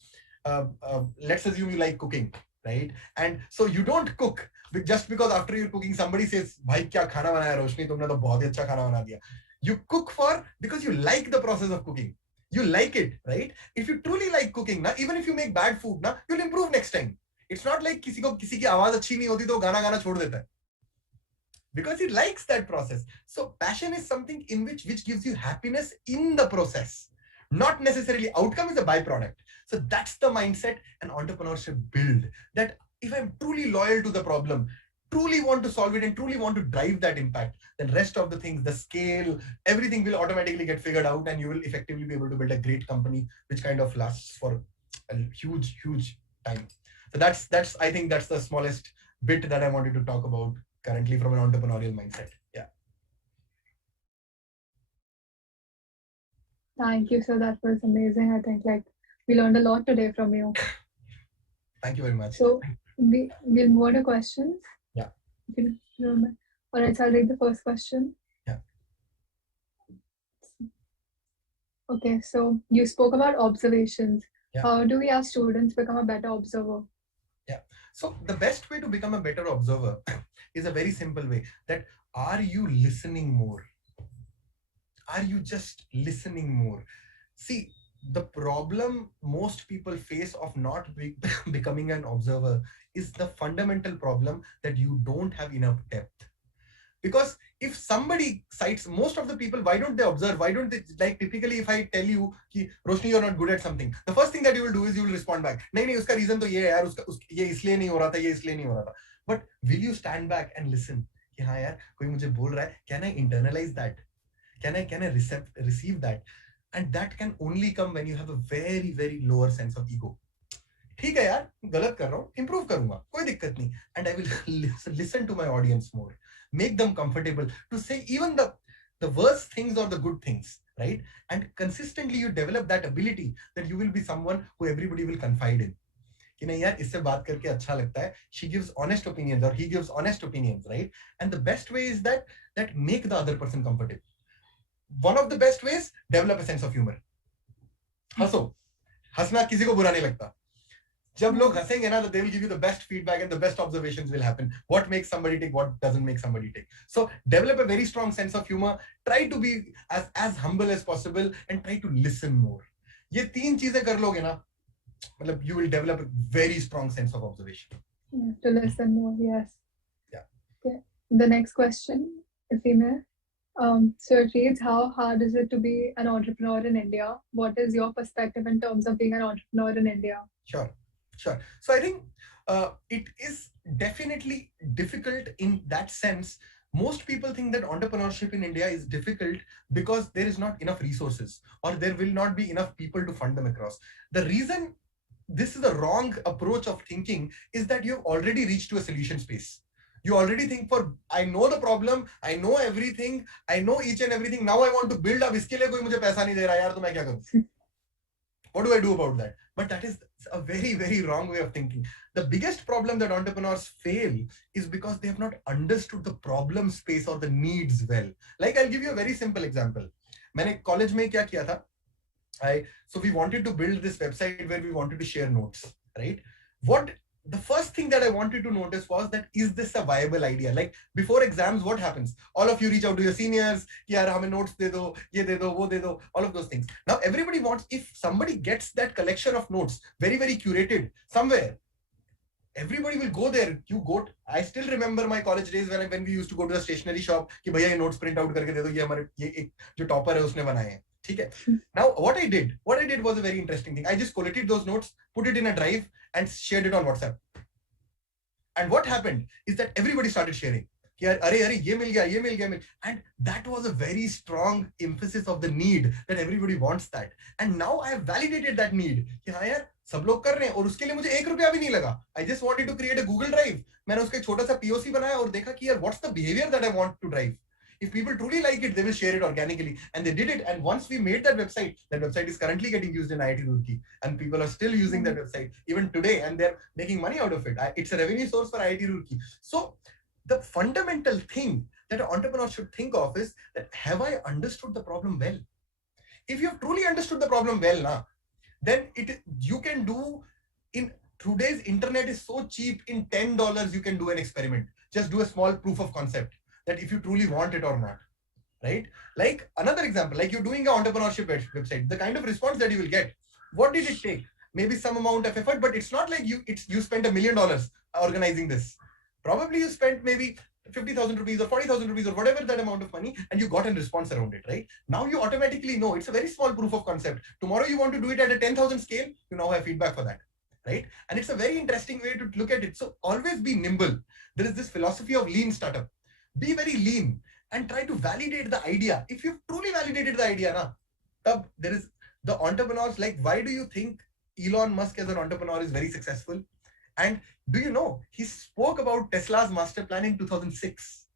let's assume you like cooking, right? And so you don't cook just because after you're cooking somebody says, "Bhai kya khana banaya Roshni, tumne to bahut hi acha khana bana diya." You cook because you like the process of cooking. You like it, right? If you truly like cooking, na, even if you make bad food, na, you'll improve next time. It's not like kisi ki आवाज अच्छी नहीं होती तो गाना गाना छोड़ देता है. Because he likes that process. So passion is something in which gives you happiness in the process. Not necessarily outcome is a byproduct. So that's the mindset an entrepreneur should build. That if I'm truly loyal to the problem, truly want to solve it and truly want to drive that impact, then rest of the things, the scale, everything will automatically get figured out and you will effectively be able to build a great company which kind of lasts for a huge time. So that's I think that's the smallest bit that I wanted to talk about currently from an entrepreneurial mindset. Yeah. Thank you. So that was amazing. I think like we learned a lot today from you. Thank you very much. So we'll move on to questions. Yeah. All right, so I'll read the first question. Yeah. Okay, so you spoke about observations. Yeah. How do we as students become a better observer? Yeah. So the best way to become a better observer is a very simple way. That are you listening more? Are you just listening more? See, the problem most people face of not becoming an observer is the fundamental problem that you don't have enough depth. Because if somebody cites, most of the people, why don't they observe? Why don't they, like typically if I tell you, ki, Roshni, you're not good at something, the first thing that you will do is you will respond back. Nahi, uska reason to ye hai, ye isliye nahi ho raha tha, ye isliye nahi ho raha tha. But will you stand back and listen? Ki, haan yaar, koi mujhe bol raha hai, can I internalize that? Can I receive that? And that can only come when you have a very lower sense of ego. ठीक है यार, गलत कर रहा हूँ, improve करूँगा, कोई दिक्कत नहीं. And I will listen to my audience more, make them comfortable to say even the worst things or the good things, right? And consistently you develop that ability that you will be someone who everybody will confide in. कि नहीं यार, इससे बात करके अच्छा लगता है. She gives honest opinions or he gives honest opinions, right? And the best way is that make the other person comfortable. One of the best ways, develop a sense of humor. हंसो, हंसना किसी को बुरा नहीं लगता. जब लोग हंसेंगे ना, they will give you the best feedback and the best observations will happen. What makes somebody tick, what doesn't make somebody tick. So develop a very strong sense of humor. Try to be as humble as possible and try to listen more. ये तीन चीजें कर लोगे ना, मतलब you will develop a very strong sense of observation. Yeah, to listen more, yes. Yeah. Okay. The next question, if we may. So it reads, how hard is it to be an entrepreneur in India? What is your perspective in terms of being an entrepreneur in India? Sure. So I think it is definitely difficult in that sense. Most people think that entrepreneurship in India is difficult because there is not enough resources or there will not be enough people to fund them across. The reason this is the wrong approach of thinking is that you have already reached to a solution space. You already think I know the problem, I know everything, I know each and everything. Now I want to build up. इसके लिए कोई मुझे पैसा नहीं दे रहा यार, तो मैं क्या करूं? What do I do about that? But that is a very wrong way of thinking. The biggest problem that entrepreneurs fail is because they have not understood the problem space or the needs well. Like I'll give you a very simple example. मैंने college में क्या किया था? So we wanted to build this website where we wanted to share notes, right? The first thing that I wanted to notice was that, is this a viable idea? Like before exams, what happens? All of you reach out to your seniors, ki yaar hame notes de do, ye de do, wo de do, all of those things. Now everybody wants, if somebody gets that collection of notes, very curated somewhere, everybody will go there. I still remember my college days when we used to go to the stationery shop, ki bhaiya ye notes print out karke de do, ye hamare ye ek jo topper hai usne banaye hain. Now what I did was a very interesting thing. I just collated those notes, put it in a drive and shared it on WhatsApp. And what happened is that everybody started sharing. And that was a very strong emphasis of the need that everybody wants that. And now I have validated that need. सब लोग कर रहे हैं और उसके लिए मुझे ₹1 भी नहीं लगा. I just wanted to create a Google Drive. मैंने उसका एक छोटा सा POC बनाया और देखा कि यार what's the behavior that I want to drive. If people truly like it, they will share it organically. And they did it. And once we made that website is currently getting used in IIT Roorkee. And people are still using that website even today. And they're making money out of it. It's a revenue source for IIT Roorkee. So the fundamental thing that an entrepreneur should think of is that, have I understood the problem well? If you have truly understood the problem well, then you can do, in today's internet is so cheap, in $10 you can do an experiment. Just do a small proof of concept that if you truly want it or not, right? Like another example, like you're doing an entrepreneurship website, the kind of response that you will get, what did it take? Maybe some amount of effort, but it's not like you spent $1 million organizing this. Probably you spent maybe 50,000 rupees or 40,000 rupees or whatever that amount of money, and you got a response around it, right? Now you automatically know it's a very small proof of concept. Tomorrow you want to do it at a 10,000 scale, you now have feedback for that, right? And it's a very interesting way to look at it. So always be nimble. There is this philosophy of lean startup. Be very lean and try to validate the idea. If you've truly validated the idea, there is the entrepreneurs, like, why do you think Elon Musk as an entrepreneur is very successful? And do you know, he spoke about Tesla's master plan in 2006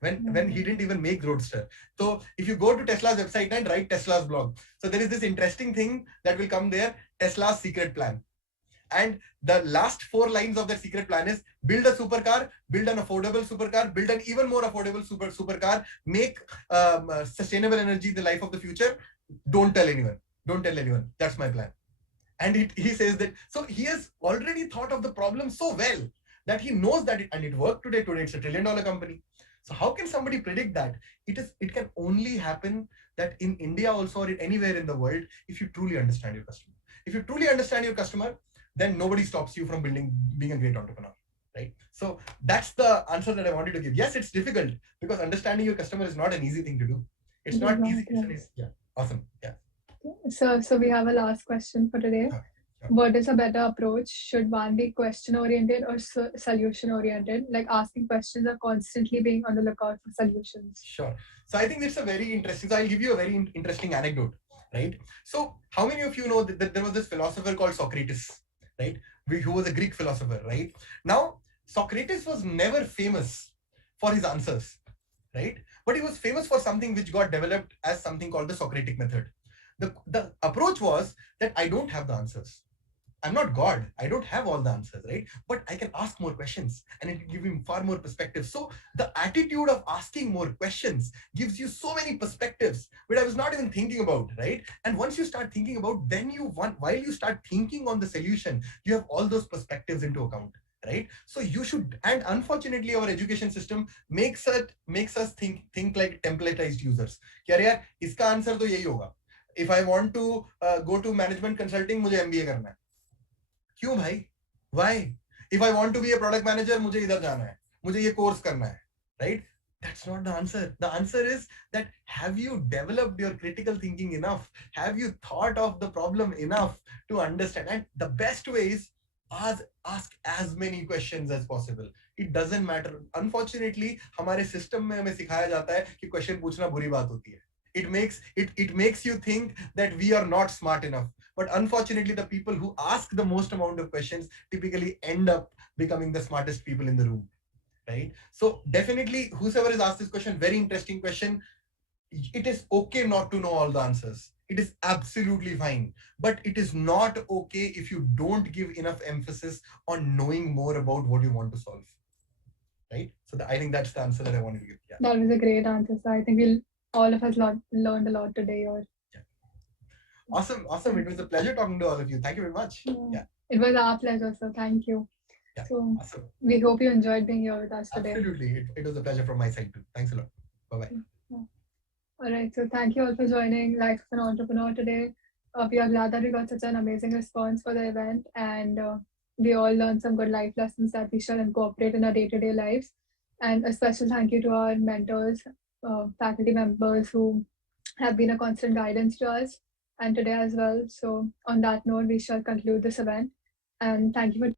when he didn't even make Roadster. So if you go to Tesla's website and write Tesla's blog, so there is this interesting thing that will come there, Tesla's secret plan. And the last 4 lines of that secret plan is build a supercar, build an affordable supercar, build an even more affordable supercar, make sustainable energy the life of the future. Don't tell anyone. Don't tell anyone. That's my plan. And he says that, so he has already thought of the problem so well that he knows that it worked today. Today it's $1 trillion company. So how can somebody predict that? It can only happen that in India also, or anywhere in the world, if you truly understand your customer. If you truly understand your customer, then nobody stops you from being a great entrepreneur, right? So that's the answer that I wanted to give. Yes, it's difficult because understanding your customer is not an easy thing to do. It's not easy. Yeah, awesome. Yeah. So we have a last question for today. Sure. What is a better approach? Should one be question-oriented or solution-oriented? Like asking questions or constantly being on the lookout for solutions? Sure. So I think it's a very interesting, so I'll give you a very interesting anecdote, right? So how many of you know that there was this philosopher called Socrates, right? Who was a Greek philosopher, right? Now, Socrates was never famous for his answers, right? But he was famous for something which got developed as something called the Socratic Method. The approach was that I don't have the answers. I'm not God. I don't have all the answers, right? But I can ask more questions and it will give him far more perspective. So the attitude of asking more questions gives you so many perspectives, which I was not even thinking about, right? And once you start thinking about, then while you start thinking on the solution, you have all those perspectives into account, right? So you should, and unfortunately our education system makes us think like templatized users. Kya iska answer to yahi hoga. If I want to go to management consulting, मुझे MBA करना है. क्यों भाई? Why? If I want to be a product manager, मुझे इधर जाना है. मुझे ये course करना है. Right? That's not the answer. The answer is that, have you developed your critical thinking enough? Have you thought of the problem enough to understand? And the best way is ask as many questions as possible. It doesn't matter. Unfortunately, हमारे system में हमें सिखाया जाता है कि question पूछना बुरी बात होती है. It makes you think that we are not smart enough. But unfortunately, the people who ask the most amount of questions typically end up becoming the smartest people in the room, right? So definitely, whosoever has asked this question, very interesting question. It is okay not to know all the answers. It is absolutely fine. But it is not okay if you don't give enough emphasis on knowing more about what you want to solve, right? So I think that's the answer that I wanted to give. Yeah. That was a great answer. So I think all of us learned a lot today. Awesome. It was a pleasure talking to all of you. Thank you very much. Yeah. It was our pleasure, so thank you. Yeah. So awesome. We hope you enjoyed being here with us today. Absolutely. It was a pleasure from my side too. Thanks a lot. Bye-bye. Yeah. All right. So thank you all for joining Life of an Entrepreneur today. We are glad that we got such an amazing response for the event, and we all learned some good life lessons that we shall incorporate in our day-to-day lives. And a special thank you to our mentors, faculty members who have been a constant guidance to us and today as well. So on that note, we shall conclude this event. And thank you for